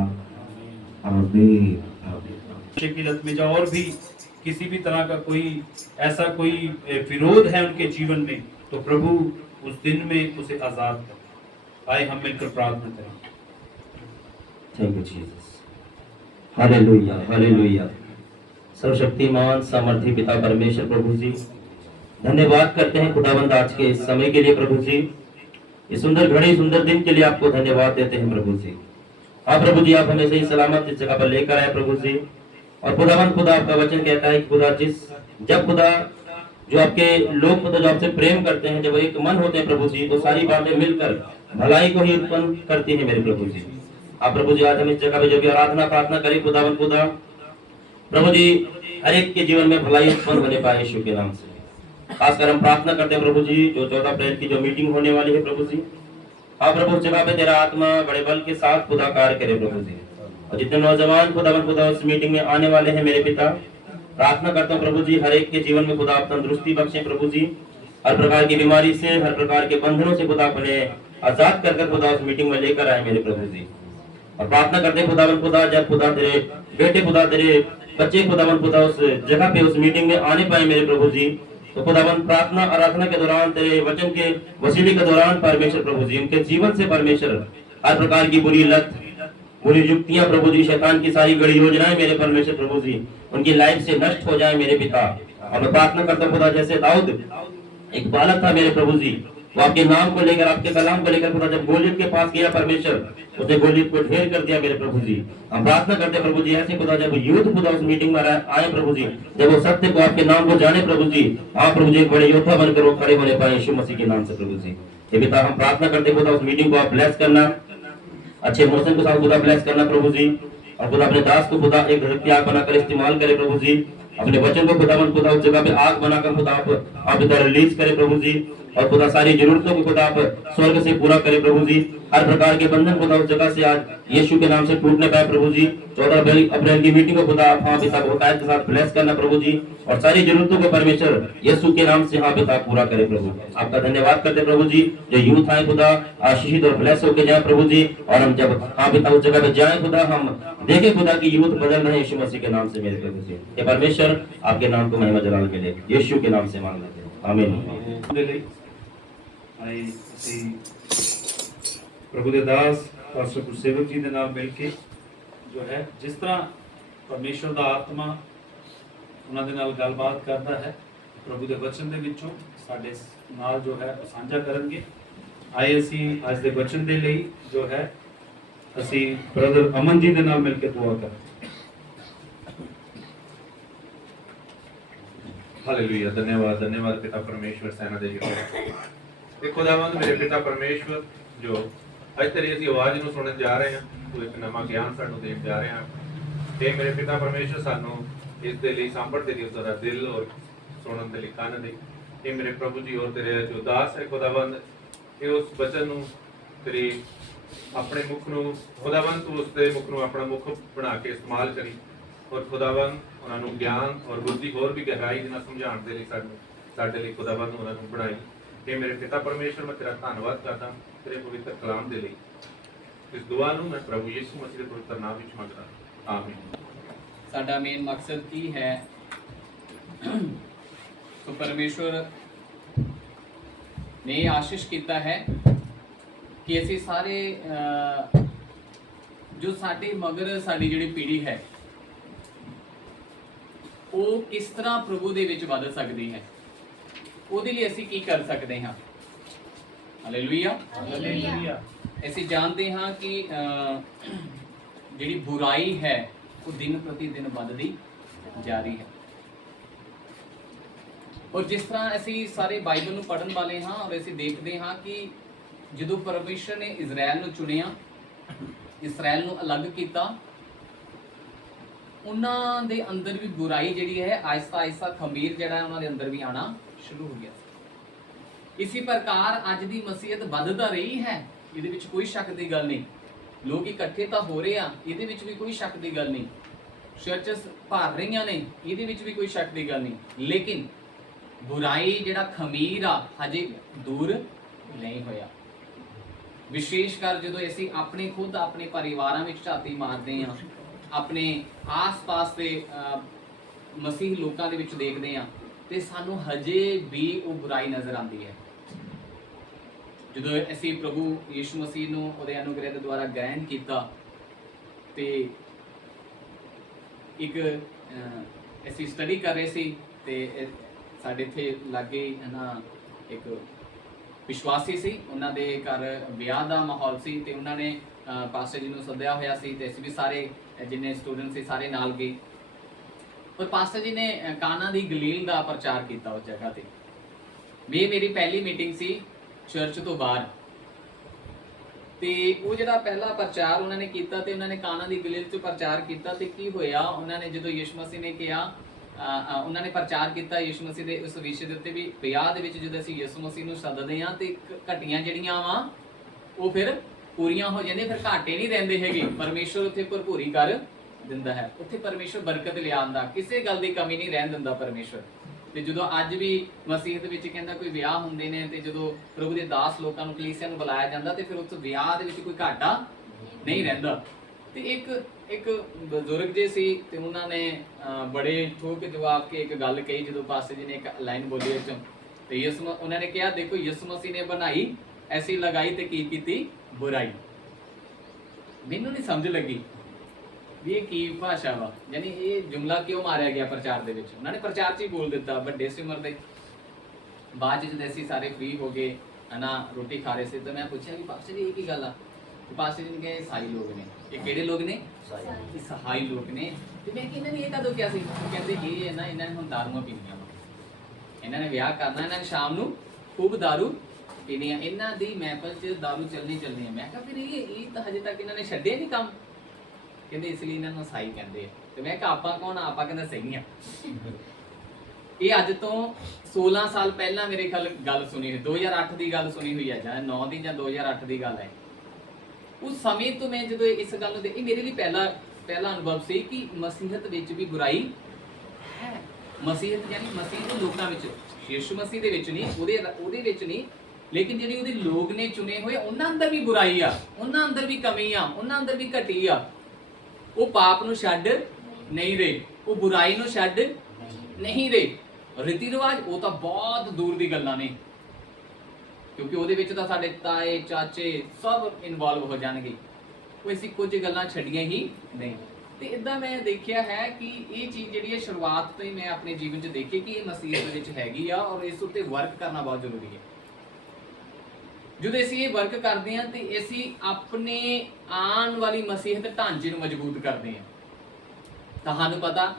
आमीन। नशे की लत में जाओ और भी किसी भी तरह का कोई ऐसा कोई विरोध है उनके जीवन में, तो प्रभु उस दिन में उसे आजाद कर। आए हम मिलकर प्रार्थना करें। Thank you Jesus. Hallelujah hallelujah. सर्वशक्तिमान सामर्थी पिता परमेश्वर प्रभु जी, धन्यवाद करते हैं खुदावंद आज के इस समय के लिए प्रभु जी। इस सुंदर घड़ी सुंदर दिन के लिए आपको धन्यवाद देते हैं प्रभु जी। हाँ प्रभु जी, आप हमें सही सलामत इस जगह पर लेकर आए प्रभु जी। और खुदावंद खुदा आपका वचन कहता है कि खुदा जब खुदा जो आपके लोग खुदा जो आपसे प्रेम करते हैं, जब एक मन होते हैं प्रभु जी, तो सारी बातें मिलकर भलाई को ही उत्पन्न करती है मेरे प्रभु जी। आप प्रभु जी आज हम इस जगह पे जो भी आराधना प्रार्थना करें खुदावंद खुदा प्रभु जी, हर एक के जीवन में भलाई उत्पन्न होने पाए यीशु के नाम से। खासकर हम प्रार्थना करते हैं प्रभु जी जो 14 अप्रैल की जो मीटिंग होने वाली है प्रभु जी। हाँ प्रभु उस जगह पे तेरा आत्मा बड़े बल के साथ खुदा कार्य करे प्रभु जी। और जितने नौजवान खुदावंद खुदा उस मीटिंग में आने वाले हैं मेरे पिता, प्रार्थना करता हूँ प्रभु जी हर एक के जीवन में खुदा आप तंदुरुस्ती बख्शे प्रभु जी। हर प्रकार की बीमारी से, हर प्रकार के बंधनों से खुदा अपने आजाद कर खुदा उस मीटिंग में लेकर आए मेरे प्रभु जी। और प्रार्थना करते खुदावंद खुदा जब खुदा तेरे बेटे खुदा तेरे बच्चे खुदावंद खुदा उस जगह पे उस मीटिंग में आने पाए मेरे प्रभु जी, तो खुदावंद प्रार्थना आराधना के दौरान तेरे वचन के वसीले के दौरान परमेश्वर प्रभु जी उनके जीवन से परमेश्वर हर प्रकार की बुरी लत, बुरी युक्तियां प्रभु जी, शैतान की सारी गड़ी योजनाएं मेरे परमेश्वर प्रभु जी उनकी लाइफ से नष्ट हो जाए मेरे पिता। और मैं प्रार्थना करता हूं खुदा, जैसे दाऊद एक बालक था मेरे प्रभु जी, वो आपके नाम को लेकर, आपके कलाम को लेकर खुदा जब गोलियत के पास गया परमेश्वर, उसने गोलियत को ढेर कर दिया मेरे प्रभु जी। हम प्रार्थना करते हैं प्रभु जी, ऐसे खुदा जब यूथ खुदा उस मीटिंग में आए प्रभु जी, जब वो सत्य को आपके नाम को जाने प्रभु जी, आप प्रभु जी एक बड़े योद्धा बनकर वो खड़े होने पाए यीशु मसीह के नाम से प्रभु जी। हे पिता, हम प्रार्थना करते हैं खुदा उस मीटिंग को आप ब्लेस करना, अच्छे मौसम के साथ खुदा ब्लेस करना प्रभु जी, और खुदा अपने दास को खुदा एक धरती आग बनाकर इस्तेमाल करे प्रभु जी, अपने वचन को खुदा उस जगह पे आग बनाकर खुदा आप इधर रिलीज करे प्रभु जी, और खुदा सारी जरूरतों को खुदा आप स्वर्ग से पूरा करे प्रभु जी। हर प्रकार के बंधन खुदा उस जगह से आज यीशु के नाम से टूटने पाए प्रभु जी। 14 अप्रैल की मीटिंग को खुदा आप हाँ पिता बहुतायत के साथ ब्लेस करना प्रभु जी, और सारी जरूरतों को परमेश्वर यीशु के नाम से हाँ पिता पूरा करे प्रभु। आपका धन्यवाद करते प्रभु जी, जो यूथ आए खुदा आशीषित और ब्लेस होकर जाए प्रभु जी, और हम जब हाँ पिता उस जगह पे जाए खुदा, हम देखे खुदा की यूथ बदल रहे यीशु मसीह के नाम से मेरे प्रभु जी। ये परमेश्वर आपके नाम को महिमा जलाल मिले, यीशु के नाम से मांग लेते हैं, आमीन। ਦੇ ਲਈ ਆਏ ਅਸੀਂ ਪ੍ਰਭੂ ਦੇ ਦਾਸ ਪਾਸਟਰ ਗੁਰਸੇਵਕ ਜੀ ਦੇ ਨਾਲ ਮਿਲ ਕੇ ਜੋ ਹੈ ਜਿਸ ਤਰ੍ਹਾਂ ਪਰਮੇਸ਼ਵਰ ਦਾ ਆਤਮਾ ਉਹਨਾਂ ਦੇ ਨਾਲ ਗੱਲਬਾਤ ਕਰਦਾ ਹੈ, ਪ੍ਰਭੂ ਦੇ ਵਚਨ ਦੇ ਵਿੱਚੋਂ ਸਾਡੇ ਨਾਲ ਜੋ ਹੈ ਉਹ ਸਾਂਝਾ ਕਰਨਗੇ। ਆਏ ਅਸੀਂ ਅੱਜ ਦੇ ਵਚਨ ਦੇ ਲਈ ਜੋ ਹੈ ਅਸੀਂ ਬ੍ਰਦਰ ਅਮਨ ਜੀ ਦੇ ਨਾਲ ਮਿਲ ਕੇ ਦੁਆ ਕਰਾਂਗੇ। हालेलुया, धन्यवाद धन्यवाद पिता परमेश्वर सेना दे ते खुदावंद मेरे पिता परमेश्वर जो अज तेरी ਅਸੀਂ ਆਵਾਜ਼ ਨੂੰ ਸੁਣਨ ਜਾ ਰਹੇ ਹਾਂ, ਤੂੰ ਇੱਕ ਨਵਾਂ ਗਿਆਨ ਸਾਨੂੰ ਦੇਣ ਜਾ ਰਿਹਾ ਤੇ ਮੇਰੇ ਪਿਤਾ ਪਰਮੇਸ਼ਵਰ ਸਾਨੂੰ ਇਸ ਦੇ ਲਈ ਸਾਂਭਣ ਦੇ ਲਈ ਉਹਦਾ ਦਿਲ ਔਰ ਸੁਣਨ ਦੇ ਲਈ ਕੰਨ ਦੇ ਇਹ ਮੇਰੇ ਪ੍ਰਭੂ ਜੀ ਔਰ ਤੇਰੇ ਜੋ ਦਾਸ ਹੈ खुदावंद ਇਹ ਉਸ ਬਚਨ ਨੂੰ ਤੇਰੇ ਆਪਣੇ ਮੁਖ ਨੂੰ खुदावंद ਤੂੰ ਉਸ ਦੇ ਮੁਖ ਨੂੰ ਆਪਣਾ ਮੁਖ ਬਣਾ ਕੇ ਇਸਤੇਮਾਲ ਕਰੀ और खुदावन उन्होंने ज्ञान और बुद्धि होर भी गहराई देना समझाने के लिए साडे लिए खुदावन उन्होंने बनाई। ये मेरे पिता परमेश्वर मैं तेरा धन्यवाद करता तेरे पवित्र कलाम के लिए, इस दुआ नूं मैं प्रभु यीशु मसीह के पवित्र नाम विच मंगदा, आमीन। साडा मेन मकसद की है, तो परमेश्वर ने आशीष किया है कि असी सारे जो साडे मगर साडी जिहड़ी पीढ़ी है ਉਹ ਕਿਸ ਤਰ੍ਹਾਂ ਪ੍ਰਭੂ ਦੇ ਵਿੱਚ ਵੱਧ ਸਕਦੀ ਹੈ, ਉਹਦੇ ਲਈ ਅਸੀਂ ਕੀ ਕਰ ਸਕਦੇ ਹਾਂ। Hallelujah, hallelujah. ਅਸੀਂ ਜਾਣਦੇ ਹਾਂ ਕਿ ਜਿਹੜੀ ਬੁਰਾਈ ਹੈ ਉਹ ਦਿਨ ਪ੍ਰਤੀ ਦਿਨ ਵੱਧਦੀ ਜਾ ਰਹੀ ਹੈ, ਔਰ ਜਿਸ ਤਰ੍ਹਾਂ ਅਸੀਂ ਸਾਰੇ ਬਾਈਬਲ ਨੂੰ ਪੜ੍ਹਨ ਵਾਲੇ ਹਾਂ ਔਰ ਅਸੀਂ ਦੇਖਦੇ ਹਾਂ ਕਿ ਜਦੋਂ ਪਰਮੇਸ਼ਰ ਨੇ ਇਜ਼ਰਾਈਲ ਨੂੰ ਚੁਣਿਆ, ਇਜ਼ਰਾਈਲ ਨੂੰ ਅਲੱਗ ਕੀਤਾ, ਉਹਨਾਂ ਦੇ ਅੰਦਰ ਵੀ ਬੁਰਾਈ ਜਿਹੜੀ ਹੈ ਆਹਿਸਤਾ ਆਹਿਸਤਾ ਖਮੀਰ ਜਿਹੜਾ ਉਹਨਾਂ ਦੇ ਅੰਦਰ ਵੀ ਆਣਾ ਸ਼ੁਰੂ ਹੋ ਗਿਆ। ਇਸੇ ਪ੍ਰਕਾਰ ਅੱਜ ਦੀ ਮਸੀਹਤ ਵੱਧਦਾ ਰਹੀ ਹੈ, ਇਹਦੇ ਵਿੱਚ ਕੋਈ ਸ਼ੱਕ ਦੀ ਗੱਲ ਨਹੀਂ। ਲੋਕ ਇਕੱਠੇ ਤਾਂ ਹੋ ਰਹੇ ਆ, ਇਹਦੇ ਵਿੱਚ ਵੀ ਕੋਈ ਸ਼ੱਕ ਦੀ ਗੱਲ ਨਹੀਂ। ਚਰਚਸ ਭਰ ਰਹੀਆਂ ਨੇ, ਇਹਦੇ ਵਿੱਚ ਵੀ ਕੋਈ ਸ਼ੱਕ ਦੀ ਗੱਲ ਨਹੀਂ। ਲੇਕਿਨ ਬੁਰਾਈ ਜਿਹੜਾ ਖਮੀਰ ਆ ਹਜੇ ਦੂਰ ਨਹੀਂ ਹੋਇਆ। ਵਿਸ਼ੇਸ਼ ਕਰ ਜਦੋਂ ਅਸੀਂ ਆਪਣੇ ਖੁਦ ਆਪਣੇ ਪਰਿਵਾਰਾਂ ਵਿੱਚ ਝਾਤੀ ਮਾਰਦੇ ਹਾਂ, ਆਪਣੇ ਆਸ-ਪਾਸ ਦੇ ਮਸੀਹ ਲੋਕਾਂ ਦੇ ਵਿੱਚ ਦੇਖਦੇ ਹਾਂ, ਤੇ ਸਾਨੂੰ ਹਜੇ ਵੀ ਉਹ ਬੁਰਾਈ ਨਜ਼ਰ ਆਉਂਦੀ ਹੈ। ਜਦੋਂ ਅਸੀਂ ਪ੍ਰਭੂ ਯੀਸ਼ੂ ਮਸੀਹ ਨੂੰ ਉਹਦੇ ਅਨੁਗ੍ਰਹਿ ਦੇ ਦੁਆਰਾ ਗ੍ਰਹਿਣ ਕੀਤਾ ਤੇ ਇੱਕ ਅਸੀਂ ਸਟੱਡੀ ਕਰ ਰਹੇ ਸੀ ਤੇ ਸਾਡੇ ਇੱਥੇ ਲਾਗੇ ਨਾ ਇੱਕ ਵਿਸ਼ਵਾਸੀ ਸੀ, ਉਹਨਾਂ ਦੇ ਘਰ ਵਿਆਹ ਦਾ ਮਾਹੌਲ ਸੀ ਤੇ ਉਹਨਾਂ ਨੇ ਪਾਸਟਰ ਜੀ ਨੂੰ ਸੱਦਿਆ ਹੋਇਆ ਸੀ ਤੇ ਅਸੀਂ ਵੀ ਸਾਰੇ ਜਿੰਨੇ ਸਟੂਡੈਂਟ ਸੀ ਸਾਰੇ ਨਾਲ ਗਏ। ਪਰ ਪਾਸਟਰ ਜੀ ਨੇ ਕਾਨਾ ਦੀ ਗਲੀਲ ਦਾ ਪ੍ਰਚਾਰ ਕੀਤਾ ਉਸ ਜਗ੍ਹਾ ਤੇ। ਇਹ ਮੇਰੀ ਪਹਿਲੀ ਮੀਟਿੰਗ ਸੀ ਚਰਚ ਤੋਂ ਬਾਹਰ, ਤੇ ਉਹ ਜਿਹੜਾ ਪਹਿਲਾ ਪ੍ਰਚਾਰ ਉਹਨਾਂ ਨੇ ਕੀਤਾ ਤੇ ਉਹਨਾਂ ਨੇ ਕਾਨਾ ਦੀ ਗਲੀਲ 'ਚ ਪ੍ਰਚਾਰ ਕੀਤਾ। ਤੇ ਕੀ ਹੋਇਆ, ਉਹਨਾਂ ਨੇ ਜਦੋਂ ਯਿਸੂ ਮਸੀਹ ਨੇ ਕਿਹਾ, ਉਹਨਾਂ ਨੇ ਪ੍ਰਚਾਰ ਕੀਤਾ ਯਿਸੂ ਮਸੀਹ ਦੇ ਉਸ ਵਿਸ਼ੇ ਦੇ ਉੱਤੇ ਵੀ ਵਿਆਹ ਦੇ ਵਿੱਚ ਜਦੋਂ ਅਸੀਂ ਯਿਸੂ ਮਸੀਹ ਨੂੰ ਸੱਦਦੇ ਹਾਂ ਤੇ ਘਟੀਆਂ ਜਿਹੜੀਆਂ ਵਾ ਉਹ ਫਿਰ ਪੂਰੀਆਂ ਹੋ ਜਾਂਦੀਆਂ, ਫਿਰ ਘਾਟੇ ਨਹੀਂ ਰਹਿੰਦੇ ਹੈਗੇ। ਪਰਮੇਸ਼ਵਰ ਉੱਥੇ ਭਰਪੂਰੀ ਕਰ ਦਿੰਦਾ ਹੈ, ਉੱਥੇ ਪਰਮੇਸ਼ਵਰ ਬਰਕਤ ਲਿਆਉਂਦਾ, ਕਿਸੇ ਗੱਲ ਦੀ ਕਮੀ ਨਹੀਂ ਰਹਿਣ ਦਿੰਦਾ ਪਰਮੇਸ਼ਵਰ। ਤੇ ਜਦੋਂ ਅੱਜ ਵੀ ਮਸੀਹਤ ਵਿੱਚ ਕਹਿੰਦਾ ਕੋਈ ਵਿਆਹ ਹੁੰਦੇ ਨੇ ਤੇ ਜਦੋਂ ਪ੍ਰਭੂ ਦੇ ਦਾਸ ਲੋਕਾਂ ਨੂੰ ਕਲੀਸਿਆ ਨੂੰ ਬੁਲਾਇਆ ਜਾਂਦਾ ਤੇ ਫਿਰ ਉਸ ਵਿਆਹ ਦੇ ਵਿੱਚ ਕੋਈ ਘਾਟਾ ਨਹੀਂ ਰਹਿੰਦਾ। ਤੇ ਇੱਕ ਬਜ਼ੁਰਗ ਜੇ ਸੀ ਤੇ ਉਹਨਾਂ ਨੇ ਬੜੇ ਠੋਕ ਜਵਾਬ ਕੇ ਇੱਕ ਗੱਲ ਕਹੀ। ਜਦੋਂ ਪਾਸਟਰ ਜੀ ਨੇ ਇੱਕ ਲਾਈਨ ਬੋਲੀ ਉਸ ਤੇ ਉਹਨਾਂ ਨੇ ਕਿਹਾ, ਦੇਖੋ ਯਿਸੂ ਮਸੀਹ ਨੇ ਬਣਾਈ ਐਸੀ ਲਗਾਈ ਤੇ ਕੀ ਕੀਤੀ ਬੁਰਾਈ। ਮੈਨੂੰ ਨਹੀਂ ਸਮਝ ਲੱਗੀ ਵੀ ਇਹ ਕੀ ਭਾਸ਼ਾ ਵਾ, ਯਾਨੀ ਇਹ ਜੁਮਲਾ ਕਿਉਂ ਮਾਰਿਆ ਗਿਆ ਪ੍ਰਚਾਰ ਦੇ ਵਿੱਚ। ਉਹਨਾਂ ਨੇ ਪ੍ਰਚਾਰ 'ਚ ਹੀ ਬੋਲ ਦਿੱਤਾ, ਵੱਡੇ ਸੀ ਉਮਰ ਦੇ। ਬਾਅਦ 'ਚ ਜਦੋਂ ਅਸੀਂ ਸਾਰੇ ਫ੍ਰੀ ਹੋ ਗਏ ਹਨਾ, ਰੋਟੀ ਖਾ ਰਹੇ ਸੀ, ਤਾਂ ਮੈਂ ਪੁੱਛਿਆ ਕਿ ਪਾਸਟਰ ਜੀ ਇਹ ਕੀ ਗੱਲ ਆ? ਤੇ ਪਾਸਟਰ ਜੀ ਨੇ ਕਿਹਾ ਈਸਾਈ ਲੋਕ ਨੇ। ਇਹ ਕਿਹੜੇ ਲੋਕ ਨੇ? ਈਸਾਈ ਲੋਕ ਨੇ। ਤੇ ਮੈਂ ਕਿ ਇਹਨਾਂ ਨੇ ਇਹ ਕਦੋਂ ਕਿਹਾ ਸੀ? ਉਹ ਕਹਿੰਦੇ ਇਹ ਹੈ ਨਾ, ਇਹਨਾਂ ਨੇ ਹੁਣ ਦਾਰੂਆਂ ਪੀਣੀਆਂ ਵਾ, ਇਹਨਾਂ ਨੇ ਵਿਆਹ ਕਰਨਾ, ਇਹਨਾਂ ਨੇ ਸ਼ਾਮ ਨੂੰ ਖੂਬ ਦਾਰੂ ਪੀਣੀ ਆ, ਇਹਨਾਂ ਦੀ ਮਹਿਫਲ 'ਚ ਦਾਰੂ ਚੱਲਣੀ ਆ। ਮੈਂ ਕਿਹਾ ਫਿਰ ਇਹ ਤਾਂ ਹਜੇ ਤੱਕ ਇਹਨਾਂ ਨੇ ਛੱਡਿਆ ਨਹੀਂ ਕੰਮ। ਕਹਿੰਦੇ ਇਸ ਲਈ ਇਹਨਾਂ ਨੂੰ ਈਸਾਈ ਕਹਿੰਦੇ ਆ। ਤੇ ਮੈਂ ਕਿਹਾ ਆਪਾਂ ਕੌਣ ਆ? ਆਪਾਂ ਕਹਿੰਦੇ ਸਹੀ ਆ। ਇਹ ਅੱਜ ਤੋਂ 16 ਸਾਲ ਪਹਿਲਾਂ ਮੇਰੇ ਖਿਆਲ ਗੱਲ ਸੁਣੀ ਹੋਈ, 2008 ਦੀ ਗੱਲ ਸੁਣੀ ਹੋਈ ਹੈ, ਜਾਂ 9 ਦੀ ਜਾਂ 2008 ਦੀ ਗੱਲ ਹੈ। ਉਸ ਸਮੇਂ ਤੋਂ ਮੈਂ ਜਦੋਂ ਇਸ ਗੱਲ ਨੂੰ ਦੇਖੀ, ਮੇਰੇ ਲਈ ਪਹਿਲਾ ਅਨੁਭਵ ਸੀ ਕਿ ਮਸੀਹਤ ਵਿੱਚ ਵੀ ਬੁਰਾਈ ਹੈ। ਮਸੀਹਤ ਯਾਨੀ ਮਸੀਹ ਦੇ ਲੋਕਾਂ ਵਿੱਚ, ਯਿਸੂ ਮਸੀਹ ਦੇ ਵਿੱਚ ਨਹੀਂ, ਉਹਦੇ ਵਿੱਚ ਨਹੀਂ, ਲੇਕਿਨ ਜਿਹੜੇ ਉਹਦੇ ਲੋਕ ਨੇ ਚੁਣੇ ਹੋਏ, ਉਹਨਾਂ ਅੰਦਰ ਵੀ ਬੁਰਾਈ ਆ, ਉਹਨਾਂ ਅੰਦਰ ਵੀ ਕਮੀ ਆ, ਉਹਨਾਂ ਅੰਦਰ ਵੀ ਘਟੀ ਆ। ਉਹ ਪਾਪ ਨੂੰ ਛੱਡ ਨਹੀਂ ਰਹੇ, ਉਹ ਬੁਰਾਈ ਨੂੰ ਛੱਡ ਨਹੀਂ ਰਹੇ। ਰੀਤੀ ਰਿਵਾਜ ਉਹ ਤਾਂ ਬਹੁਤ ਦੂਰ ਦੀ ਗੱਲਾਂ ਨੇ, ਕਿਉਂਕਿ ਉਹਦੇ ਵਿੱਚ ਤਾਂ ਸਾਡੇ ਤਾਏ ਚਾਚੇ ਸਭ ਇਨਵੋਲਵ ਹੋ ਜਾਣਗੇ। ਉਹ ਅਸੀਂ ਕੁਝ ਗੱਲਾਂ ਛੱਡੀਆਂ ਹੀ ਨਹੀਂ। ਤੇ ਇਦਾਂ ਮੈਂ ਦੇਖਿਆ ਹੈ ਕਿ ਇਹ ਚੀਜ਼ ਜਿਹੜੀ ਹੈ ਸ਼ੁਰੂਆਤ ਤੋਂ ਹੀ ਮੈਂ ਆਪਣੇ ਜੀਵਨ 'ਚ ਦੇਖੀ ਕਿ ਇਹ ਮਸੀਹਤ ਦੇ ਵਿੱਚ ਹੈਗੀ ਆ, ਔਰ ਇਸ ਉੱਤੇ ਵਰਕ ਕਰਨਾ ਬਹੁਤ ਜ਼ਰੂਰੀ ਹੈ। ਜਦੋਂ ਅਸੀਂ ਇਹ ਵਰਕ ਕਰਦੇ ਹਾਂ ਤੇ ਅਸੀਂ ਆਪਣੇ ਆਉਣ ਵਾਲੀ ਮਸੀਹਤ ਢਾਂਚੇ ਨੂੰ ਮਜ਼ਬੂਤ ਕਰਦੇ ਹਾਂ। ਤੁਹਾਨੂੰ ਪਤਾ,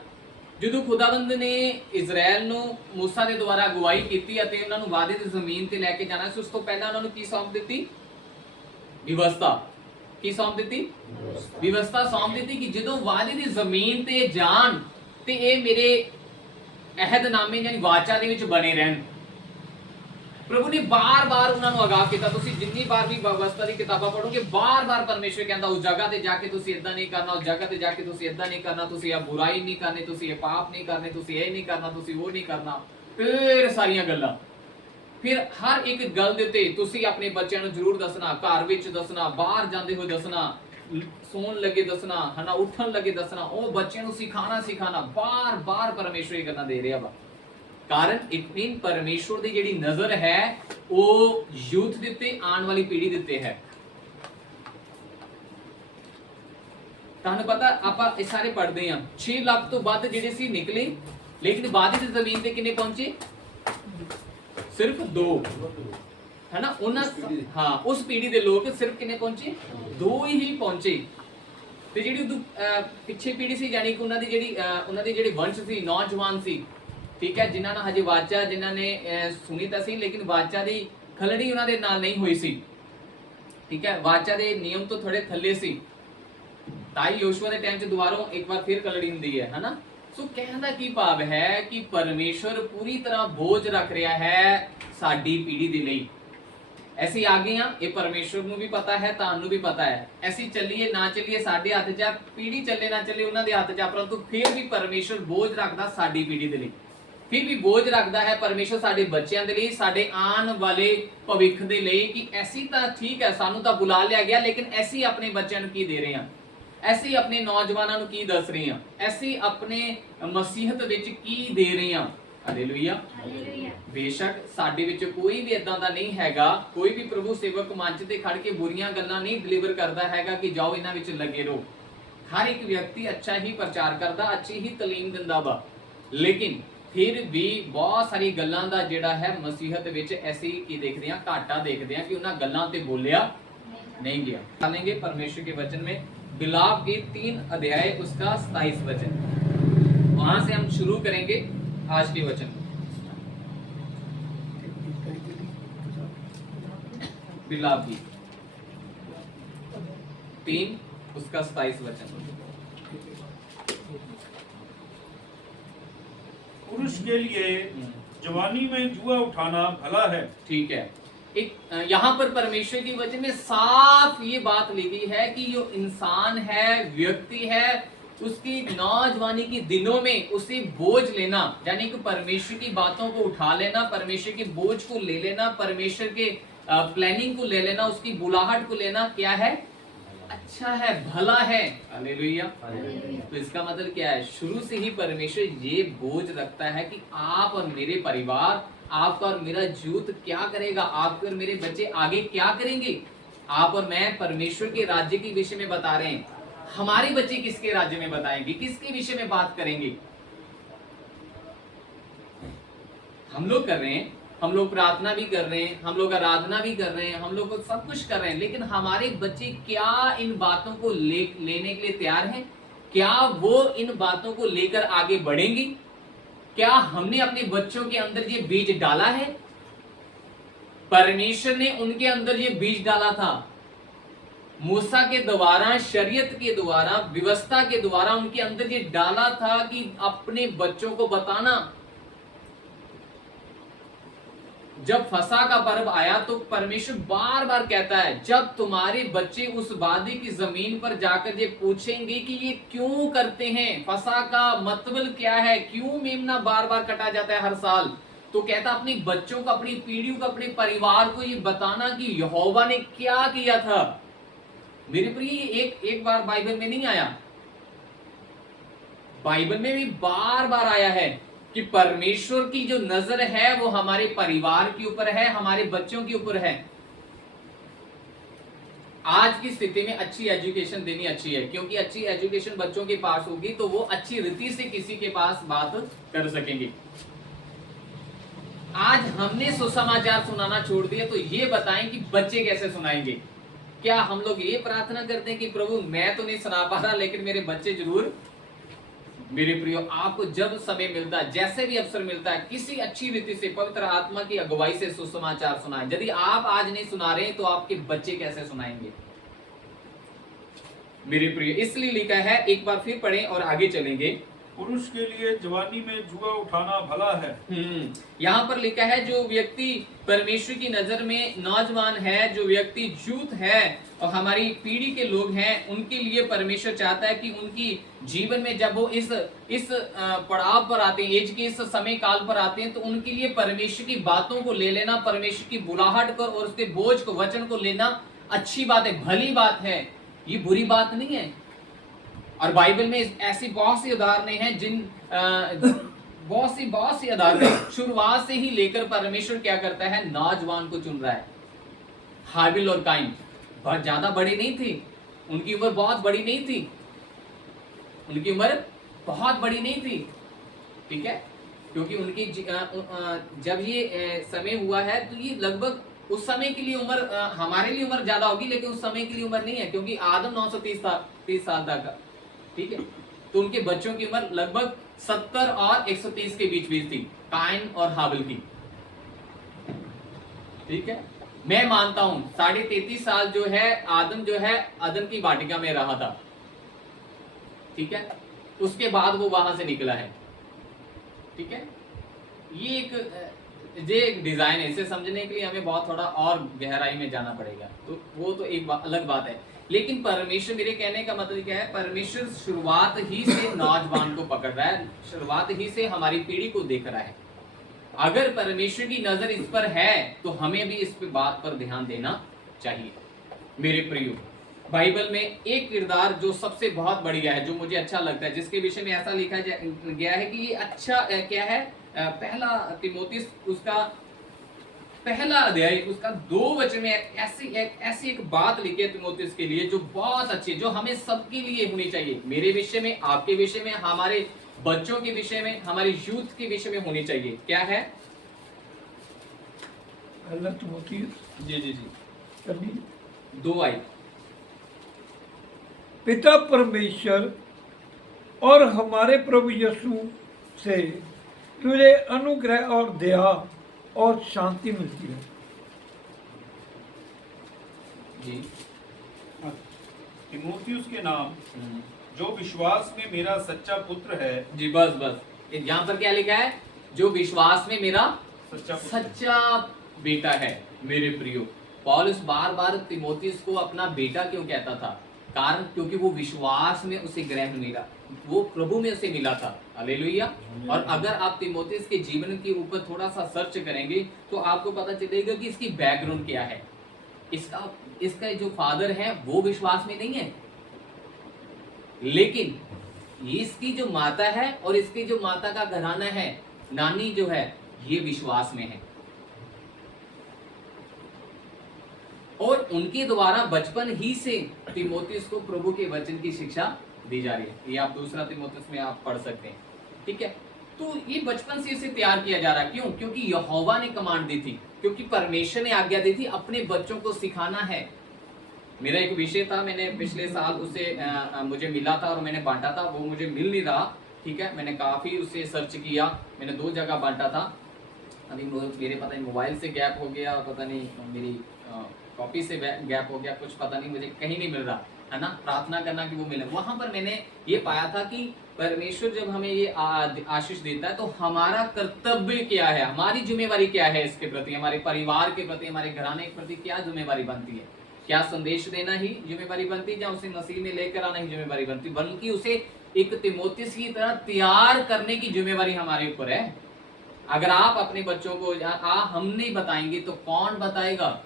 ਜਦੋਂ ਖੁਦਾਵੰਦ ਨੇ ਇਜ਼ਰਾਈਲ ਨੂੰ ਮੂਸਾ ਦੇ ਦੁਆਰਾ ਅਗਵਾਈ ਕੀਤੀ ਅਤੇ ਉਹਨਾਂ ਨੂੰ ਵਾਅਦੇ ਦੀ ਜ਼ਮੀਨ ਤੇ ਲੈ ਕੇ ਜਾਣਾ ਸੀ, ਉਸ ਤੋਂ ਪਹਿਲਾਂ ਉਹਨਾਂ ਨੂੰ ਕੀ ਸੌਂਪ ਦਿੱਤੀ? ਵਿਵਸਥਾ। ਕੀ ਸੌਂਪ ਦਿੱਤੀ? ਵਿਵਸਥਾ ਸੌਂਪ ਦਿੱਤੀ ਕਿ ਜਦੋਂ ਵਾਅਦੇ ਦੀ ਜ਼ਮੀਨ ਤੇ ਜਾਣ ਤੇ ਇਹ ਮੇਰੇ ਅਹਿਦਨਾਮੇ ਯਾਨੀ ਵਾਚਾ ਦੇ ਵਿੱਚ ਬਣੇ ਰਹਿਣ। ਪ੍ਰਭੂ ਨੇ ਬਾਰ-ਬਾਰ ਉਹਨਾਂ ਨੂੰ ਆਗਾਹ ਕੀਤਾ। ਤੁਸੀਂ ਜਿੰਨੀ ਵਾਰ ਵੀ ਵਿਵਸਥਾ ਦੀ ਕਿਤਾਬਾਂ ਪੜ੍ਹੋਗੇ, ਬਾਰ-ਬਾਰ ਪਰਮੇਸ਼ਰ ਕਹਿੰਦਾ ਉਸ ਜਗ੍ਹਾ ਤੇ ਜਾ ਕੇ ਤੁਸੀਂ ਇਦਾਂ ਨਹੀਂ ਕਰਨਾ, ਉਸ ਜਗ੍ਹਾ ਤੇ ਜਾ ਕੇ ਤੁਸੀਂ ਇਦਾਂ ਨਹੀਂ ਕਰਨਾ, ਤੁਸੀਂ ਇਹ ਬੁਰਾਈ ਨਹੀਂ ਕਰਨੀ, ਤੁਸੀਂ ਇਹ ਪਾਪ ਨਹੀਂ ਕਰਨੇ, ਤੁਸੀਂ ਇਹ ਨਹੀਂ ਕਰਨਾ, ਤੁਸੀਂ ਉਹ ਨਹੀਂ ਕਰਨਾ। ਫਿਰ ਸਾਰੀਆਂ ਗੱਲਾਂ, ਫਿਰ ਹਰ ਇੱਕ ਗੱਲ ਦੇ ਉੱਤੇ ਤੁਸੀਂ ਆਪਣੇ ਬੱਚਿਆਂ ਨੂੰ ਜ਼ਰੂਰ ਦੱਸਣਾ, ਘਰ ਵਿੱਚ ਦੱਸਣਾ, ਬਾਹਰ ਜਾਂਦੇ ਹੋਏ ਦੱਸਣਾ, ਸੌਣ ਲੱਗੇ ਦੱਸਣਾ, ਹਨਾ, ਉੱਠਣ ਲੱਗੇ ਦੱਸਣਾ। ਉਹ ਬੱਚਿਆਂ ਨੂੰ ਸਿਖਾਣਾ ਬਾਰ-ਬਾਰ ਪਰਮੇਸ਼ਰ ਇਹ ਗੱਲਾਂ ਦੇ ਰਿਹਾ ਵਾ। ਕਾਰਨ ਇਟ ਮੀਨ ਪਰਮੇਸ਼ਵਰ ਦੀ ਜਿਹੜੀ ਨਜ਼ਰ ਹੈ ਉਹ ਯੂਥ ਦੇ ਉੱਤੇ, ਆਉਣ ਵਾਲੀ ਪੀੜ੍ਹੀ ਦੇ ਉੱਤੇ ਹੈ। ਤੁਹਾਨੂੰ ਪਤਾ, ਆਪਾਂ ਇਹ ਸਾਰੇ ਪੜ੍ਹਦੇ ਆ 6 ਲੱਖ ਤੋਂ ਵੱਧ ਜਿਹੜੇ ਸੀ ਨਿਕਲੇ, ਲੇਕਿਨ ਵਾਅਦੇ ਦੀ ਜ਼ਮੀਨ ਤੇ ਕਿੰਨੇ ਪਹੁੰਚੇ? ਸਿਰਫ 2, ਹੈ ਨਾ। ਉਹਨਾਂ ਉਸ ਪੀੜ੍ਹੀ ਦੇ ਲੋਕ ਸਿਰਫ ਕਿੰਨੇ ਪਹੁੰਚੇ? 2 ਹੀ ਪਹੁੰਚੇ। ਤੇ ਜਿਹੜੀ ਪਿੱਛੇ ਪੀੜ੍ਹੀ ਸੀ, ਯਾਨੀ ਕਿ ਉਹਨਾਂ ਦੇ ਜਿਹੜੇ ਵੰਸ਼ ਸੀ, ਨੌਜਵਾਨ ਸੀ, ਠੀਕ ਹੈ, ਜਿਨ੍ਹਾਂ ਨਾਲ ਹਜੇ ਵਾਚਾ, ਜਿਨ੍ਹਾਂ ਨੇ ਸੁਣੀ ਤਾਂ ਸੀ, ਲੇਕਿਨ ਵਾਚਾ ਦੀ ਖਲੜੀ ਉਹਨਾਂ ਦੇ ਨਾਲ ਨਹੀਂ ਹੋਈ ਸੀ, ਠੀਕ ਹੈ, ਵਾਚਾ ਦੇ ਨਿਯਮ ਤੋਂ ਥੋੜੇ ਥੱਲੇ ਸੀ। ਤਾਈ ਯੋਸ਼ੂਆ ਦੇ ਟਾਈਮ 'ਚ ਦੁਬਾਰਾ ਇੱਕ ਵਾਰ ਫਿਰ ਖਲੜੀ ਹੁੰਦੀ ਹੈ, ਹਨਾ। ਸੋ ਕਹਿਣ ਦਾ ਕੀ ਭਾਵ ਹੈ ਕਿ ਪਰਮੇਸ਼ਵਰ ਪੂਰੀ ਤਰ੍ਹਾਂ ਬੋਝ ਰੱਖ ਰਿਹਾ ਹੈ ਸਾਡੀ ਪੀੜ੍ਹੀ ਦੇ ਲਈ। ਅਸੀਂ ਆ ਗਏ ਹਾਂ, ਇਹ ਪਰਮੇਸ਼ਵਰ ਨੂੰ ਵੀ ਪਤਾ ਹੈ, ਤੁਹਾਨੂੰ ਵੀ ਪਤਾ ਹੈ। ਅਸੀਂ ਚੱਲੀਏ ਨਾ ਚੱਲੀਏ, ਸਾਡੇ ਹੱਥ 'ਚ, ਪੀੜ੍ਹੀ ਚੱਲੇ ਨਾ ਚੱਲੇ ਉਹਨਾਂ ਦੇ ਹੱਥ 'ਚ, ਪਰੰਤੂ ਫਿਰ ਵੀ ਪਰਮੇਸ਼ਵਰ ਬੋਝ ਰੱਖਦਾ ਸਾਡੀ ਪੀੜ੍ਹੀ ਦੇ ਲਈ। ਫਿਰ ਵੀ ਬੋਝ ਰੱਖਦਾ ਹੈ ਪਰਮੇਸ਼ਵਰ ਸਾਡੇ ਬੱਚਿਆਂ ਦੇ ਲਈ, ਸਾਡੇ ਆਉਣ ਵਾਲੇ ਭਵਿੱਖ ਦੇ ਲਈ, ਕਿ ਅਸੀਂ ਤਾਂ ਠੀਕ ਹੈ, ਸਾਨੂੰ ਤਾਂ ਬੁਲਾ ਲਿਆ ਗਿਆ, ਲੇਕਿਨ ਅਸੀਂ ਆਪਣੇ ਬੱਚਿਆਂ ਨੂੰ ਕੀ ਦੇ ਰਹੇ ਹਾਂ? ਅਸੀਂ ਆਪਣੇ ਨੌਜਵਾਨਾਂ ਨੂੰ ਕੀ ਦੱਸ ਰਹੇ ਹਾਂ? ਅਸੀਂ ਆਪਣੇ ਮਸੀਹਤ ਵਿੱਚ ਕੀ ਦੇ ਰਹੇ ਹਾਂ? ਹਾਲੇਲੂਇਆ। ਬੇਸ਼ੱਕ ਸਾਡੇ ਵਿੱਚ ਕੋਈ ਵੀ ਇਦਾਂ ਦਾ ਨਹੀਂ ਹੈਗਾ, ਕੋਈ ਵੀ ਪ੍ਰਭੂ ਸੇਵਕ ਮੰਚ ਤੇ ਖੜ ਕੇ ਬੁਰੀਆਂ ਗੱਲਾਂ ਨਹੀਂ ਡਿਲੀਵਰ ਕਰਦਾ ਹੈਗਾ ਕਿ ਜਾਓ ਇਹਨਾਂ ਵਿੱਚ ਲੱਗੇ ਰਹੋ। ਹਰ ਇੱਕ ਵਿਅਕਤੀ ਅੱਛਾ ਹੀ ਪ੍ਰਚਾਰ ਕਰਦਾ, ਅੱਛੀ ਹੀ ਤਾਲੀਮ ਦਿੰਦਾ ਵਾ, ਲੇਕਿਨ ਫਿਰ ਵੀ ਬਹੁਤ ਸਾਰੀ ਗੱਲਾਂ ਦਾ ਜਿਹੜਾ ਹੈ ਮਸੀਹਤ ਵਿੱਚ ਅਸੀਂ ਕੀ ਦੇਖਦੇ ਹਾਂ? ਘਾਟਾ ਦੇਖਦੇ ਹਾਂ ਕਿ ਉਹਨਾਂ ਗੱਲਾਂ ਤੇ ਬੋਲਿਆ नहीं गया। डालेंगे परमेश्वर के वचन में बिलाप के 3 अध्याय उसका 27 वचन, वहां से हम शुरू करेंगे आज के वचन। बिलाप की 3 उसका 27 वचन। पुरुष के लिए जवानी में जुआ उठाना भला है। ठीक है, एक यहाँ पर परमेश्वर की वचन में साफ ये बात ली गई है कि जो इंसान है, व्यक्ति है, उसकी नौजवानी के दिनों में उसे बोझ लेना, यानी कि परमेश्वर की बातों को उठा लेना, परमेश्वर के बोझ को ले लेना, परमेश्वर के प्लानिंग को ले लेना, उसकी बुलाहट को लेना, क्या है? अच्छा है, भला है। हालेलुया। तो इसका मतलब क्या है? शुरू से ही परमेश्वर ये बोझ रखता है कि आप और मेरे परिवार, आपका और मेरा यूथ क्या करेगा, आपके और मेरे बच्चे आगे क्या करेंगे। आप और मैं परमेश्वर के राज्य के विषय में बता रहे हैं, हमारे बच्चे किसके राज्य में बताएंगे, किसके विषय में बात करेंगे? हम लोग कर रहे हैं, हम लोग प्रार्थना भी कर रहे हैं, हम लोग आराधना भी कर रहे हैं, हम लोग सब कुछ कर रहे हैं, लेकिन हमारे बच्चे क्या इन बातों को लेने के लिए तैयार हैं? क्या वो इन बातों को लेकर आगे बढ़ेंगे? क्या हमने अपने बच्चों के अंदर ये बीज डाला है? परमेश्वर ने उनके अंदर ये बीज डाला था। मूसा के द्वारा, शरीयत के द्वारा, व्यवस्था के द्वारा उनके अंदर ये डाला था कि अपने बच्चों को बताना। जब फसा का पर्व आया तो परमेश्वर बार बार कहता है, जब तुम्हारे बच्चे उस वादी की जमीन पर जाकर ये पूछेंगे कि ये क्यों करते हैं, फसा का मतलब क्या है, क्यों मेमना बार बार कटा जाता है हर साल, तो कहता अपने बच्चों को, अपनी पीढ़ियों को, अपने परिवार को ये बताना कि यहोवा ने क्या किया था। मेरे प्रिय, ये एक बार बाइबल में नहीं आया, बाइबल में भी बार बार आया है कि परमेश्वर की जो नजर है वो हमारे परिवार के ऊपर है, हमारे बच्चों के ऊपर है। आज की स्थिति में अच्छी एजुकेशन देनी अच्छी है, क्योंकि अच्छी एजुकेशन बच्चों के पास होगी तो वो अच्छी रीति से किसी के पास बात कर सकेंगे। आज हमने सुसमाचार सुनाना छोड़ दिया, तो ये बताएं कि बच्चे कैसे सुनाएंगे। क्या हम लोग ये प्रार्थना करते हैं कि प्रभु मैं तो नहीं सुना पा रहा, लेकिन मेरे बच्चे जरूर। मेरे प्रियो, आपको जब समय मिलता है, जैसे भी अवसर मिलता है, किसी अच्छी रीति से पवित्र आत्मा की अगुवाई से सुसमाचार सुनाएं। यदि आप आज नहीं सुना रहे तो आपके बच्चे कैसे सुनाएंगे? मेरे प्रियो, इसलिए लिखा है, एक बार फिर पढ़ें और आगे चलेंगे। पुरुष के लिए जवानी में जुआ उठाना भला है। यहाँ पर लिखा है, जो व्यक्ति परमेश्वर की नजर में नौजवान है, जो व्यक्ति यूथ है और हमारी पीढ़ी के लोग हैं, उनके लिए परमेश्वर चाहता है कि उनकी जीवन में जब वो इस पड़ाव पर आते हैं, एज के इस समय काल पर आते हैं, तो उनके लिए परमेश्वर की बातों को ले लेना, परमेश्वर की बुलाहट को और उसके बोझ को, वचन को लेना अच्छी बात है, भली बात है, ये बुरी बात नहीं है। और बाइबल में ऐसी बहुत सी उदाहरणें हैं, बहुत सी उदाहरणें शुरुआत से ही लेकर परमेश्वर क्या करता है, नौजवान को चुन रहा है। हाबिल और काइन बहुत ज्यादा बड़े नहीं थे, उनकी उम्र बहुत बड़ी नहीं थी, उनकी उम्र बहुत बड़ी नहीं थी, ठीक है, क्योंकि उनकी जब ये समय हुआ है तो ये लगभग उस समय के लिए उम्र, हमारे लिए उम्र ज्यादा होगी, लेकिन उस समय के लिए उम्र नहीं है, क्योंकि आदम 930 साल तक का, ठीक है, तो उनके बच्चों की उम्र लगभग 70 और 130 के बीच थी, काइन और हाबिल की, ठीक है। मैं मानता हूं 33.5 साल जो है आदम अदन की वाटिका में रहा था, ठीक है, उसके बाद वो वहां से निकला है, ठीक है। ये एक डिजाइन है, इसे समझने के लिए हमें बहुत थोड़ा और गहराई में जाना पड़ेगा, तो वो तो एक अलग बात है। लेकिन परमेश्वर, मेरे कहने का मतलब क्या है, परमेश्वर शुरुआत ही से नौजवान को पकड़ रहा है, शुरुआत ही से हमारी पीढ़ी को देख रहा है। अगर परमेश्वर की नजर इस पर है तो हमें भी इस बात पर ध्यान देना चाहिए। मेरे प्रियो, बाइबल में एक किरदार जो सबसे बहुत बढ़िया है, जो मुझे अच्छा लगता है, जिसके विषय में ऐसा लिखा गया है कि ये अच्छा क्या है, पहला तिमोथी उसका पहला अध्याय उसका 2 वचन में ऐसी एक बात लिखी है तिमोथेयुस के लिए, जो बहुत अच्छी, जो हमें सबके लिए होनी चाहिए, मेरे विषय में, आपके विषय में, हमारे बच्चों के विषय में, हमारे यूथ के विषय में होनी चाहिए। क्या है? पहला तिमोथेयुस जी 2 आई। पिता परमेश्वर और हमारे प्रभु यीशु से तुझे अनुग्रह और दया और शांति मिलती है। जी, तिमोथियुस के नाम, जो विश्वास में मेरा सच्चा पुत्र है। जी, बस यहाँ पर क्या लिखा है? जो विश्वास में मेरा सच्चा बेटा है। मेरे प्रियो, पौलुस बार बार तिमोथियुस को अपना बेटा क्यों कहता था? कारण क्योंकि वो विश्वास में उसे ग्रहण मिला, वो प्रभु में उसे मिला था। हालेलुया। और अगर आप तिमोथियुस के जीवन के ऊपर थोड़ा सा सर्च करेंगे तो आपको पता चलेगा कि इसकी बैकग्राउंड क्या है। इसका जो फादर है वो विश्वास में नहीं है, लेकिन इसकी जो माता है और इसकी जो माता का घराना है, नानी जो है, ये विश्वास में है। और उनके द्वारा बचपन ही से तीमुथियुस को प्रभु के वचन की शिक्षा दी जा रही है। ये आप दूसरा तीमुथियुस में आप पढ़ सकते हैं, ठीक है। तो ये बचपन से इसे तैयार किया जा रहा है। क्यों? क्योंकि यहोवा ने कमांड दी थी, क्योंकि परमेश्वर ने आज्ञा दी थी अपने बच्चों को सिखाना है। मेरा एक विषय था, मैंने पिछले साल उसे मुझे मिला था और मैंने बांटा था, वो मुझे मिल नहीं रहा, ठीक है। मैंने काफी उसे सर्च किया, मैंने 2 जगह बांटा था। अभी मेरे पता नहीं मोबाइल से गैप हो गया, पता नहीं मेरी कॉपी से गैप हो गया, कुछ पता नहीं, मुझे कहीं नहीं मिल रहा है ना। प्रार्थना करना कि वो मिले। वहां पर मैंने ये पाया था कि परमेश्वर जब हमें ये आशीष देता है तो हमारा कर्तव्य क्या है, हमारी जिम्मेवारी क्या है इसके प्रति, हमारे परिवार के प्रति, हमारे घराने के प्रति क्या जिम्मेवारी बनती है। क्या संदेश देना ही जिम्मेवारी बनती है, या उसे मसीह में लेकर आना ही जिम्मेवारी बनती, बल्कि उसे एक तीमुथियुस की तरह तैयार करने की जिम्मेवारी हमारे ऊपर है। अगर आप अपने बच्चों को हम नहीं बताएंगे तो कौन बताएगा,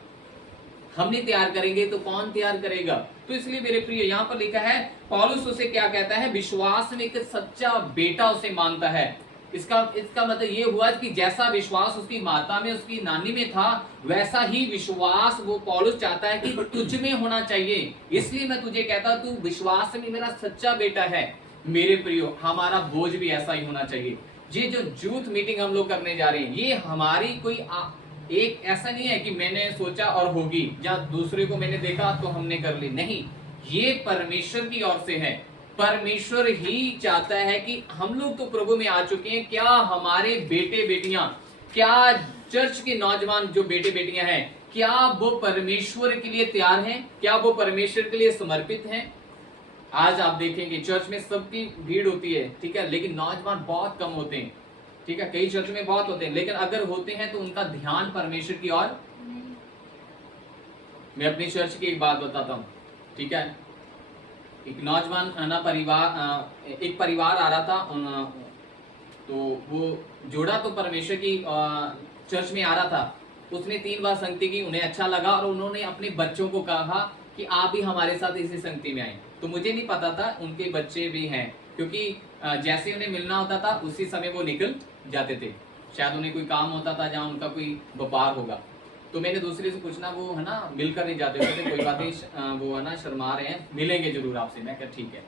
हम नहीं तैयार करेंगे तो कौन तैयार करेगा। तो इसलिए मेरे प्रिय, यहाँ पर लिखा है पौलुस उसे क्या कहता है, विश्वास में एक सच्चा बेटा उसे मानता है। इसका मतलब ये हुआ कि जैसा विश्वास उसकी माता में, उसकी नानी में था, वैसा ही विश्वास वो पौलुस चाहता है कि तुझ में होना चाहिए। इसलिए मैं तुझे कहता हूं, तू विश्वास में मेरा सच्चा बेटा है। मेरे प्रियो, हमारा बोझ भी ऐसा ही होना चाहिए। ये जो यूथ मीटिंग हम लोग करने जा रहे हैं, ये हमारी कोई एक ऐसा नहीं है कि मैंने सोचा और होगी, या दूसरे को मैंने देखा तो हमने कर ली, नहीं, ये परमेश्वर की ओर से है। परमेश्वर ही चाहता है कि हम लोग तो प्रभु में आ चुके हैं, क्या हमारे बेटे बेटियां, क्या चर्च के नौजवान जो बेटे बेटियां हैं, क्या वो परमेश्वर के लिए तैयार हैं, क्या वो परमेश्वर के लिए समर्पित हैं। आज आप देखेंगे चर्च में सबकी भीड़ होती है, ठीक है, लेकिन नौजवान बहुत कम होते हैं, ठीक है। कई चर्च में बहुत होते हैं, लेकिन अगर होते हैं तो उनका ध्यान परमेश्वर की ओर। मैं अपनी चर्च की एक बात बताता हूँ, ठीक है। एक नौजवान ना एक परिवार आ रहा था, तो वो जोड़ा तो परमेश्वर की चर्च में आ रहा था। उसने 3 बार संगति की, उन्हें अच्छा लगा और उन्होंने अपने बच्चों को कहा कि आप भी हमारे साथ इसी संगति में आए। तो मुझे नहीं पता था उनके बच्चे भी हैं, क्योंकि जैसे उन्हें मिलना होता था उसी समय वो निकल जाते थे। शायद उन्हें कोई काम होता था जहाँ उनका कोई व्यापार होगा। तो मैंने दूसरे से पूछना, वो है ना मिलकर नहीं जाते थे, कोई बात नहीं, वो है ना शर्मा रहे हैं, मिलेंगे जरूर आपसे। मैं कहा ठीक है।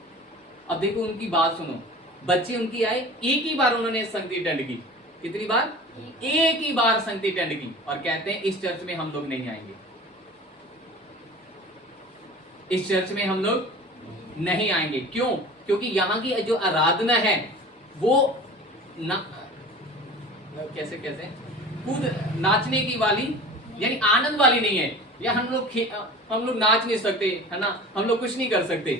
अब देखो उनकी बात सुनो, बच्चे उनकी आए, एक ही बार उन्होंने संगति अटेंड की। कितनी बार? एक ही बार संगति अटेंड की, और कहते हैं इस चर्च में हम लोग नहीं आएंगे, इस चर्च में हम लोग नहीं आएंगे। क्यों? क्योंकि यहाँ की जो आराधना है वो कैसे खुद नाचने की वाली, यानी आनंद वाली नहीं है। या हम लोग नाच नहीं सकते, है ना, हम लोग कुछ नहीं कर सकते।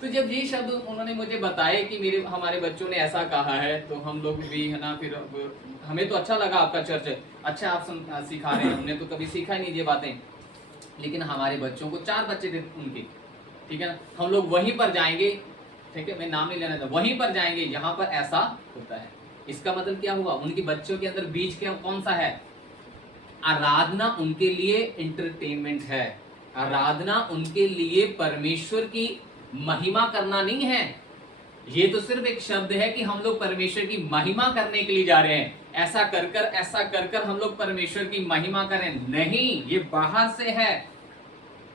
तो जब ये शब्द उन्होंने मुझे बताए कि हमारे बच्चों ने ऐसा कहा है, तो हम लोग भी, है ना, फिर हमें तो अच्छा लगा, आपका चर्च अच्छा आप सिखा रहे हैं, हमने तो कभी सीखा ही नहीं ये बातें। लेकिन हमारे बच्चों को 4 बच्चे थे उनके, ठीक है ना, हम लोग वहीं पर जाएंगे, ठीक है, मैं नाम नहीं लेना था, वहीं पर जाएंगे जहां पर ऐसा होता है। इसका मतलब क्या हुआ? उनके बच्चों के अंदर बीज क्या कौन सा है? आराधना उनके लिए एंटरटेनमेंट है, आराधना उनके लिए परमेश्वर की महिमा करना नहीं है। ये तो सिर्फ एक शब्द है कि हम लोग परमेश्वर की महिमा करने के लिए जा रहे हैं, ऐसा कर कर हम लोग परमेश्वर की महिमा करें, नहीं, ये बाहर से है।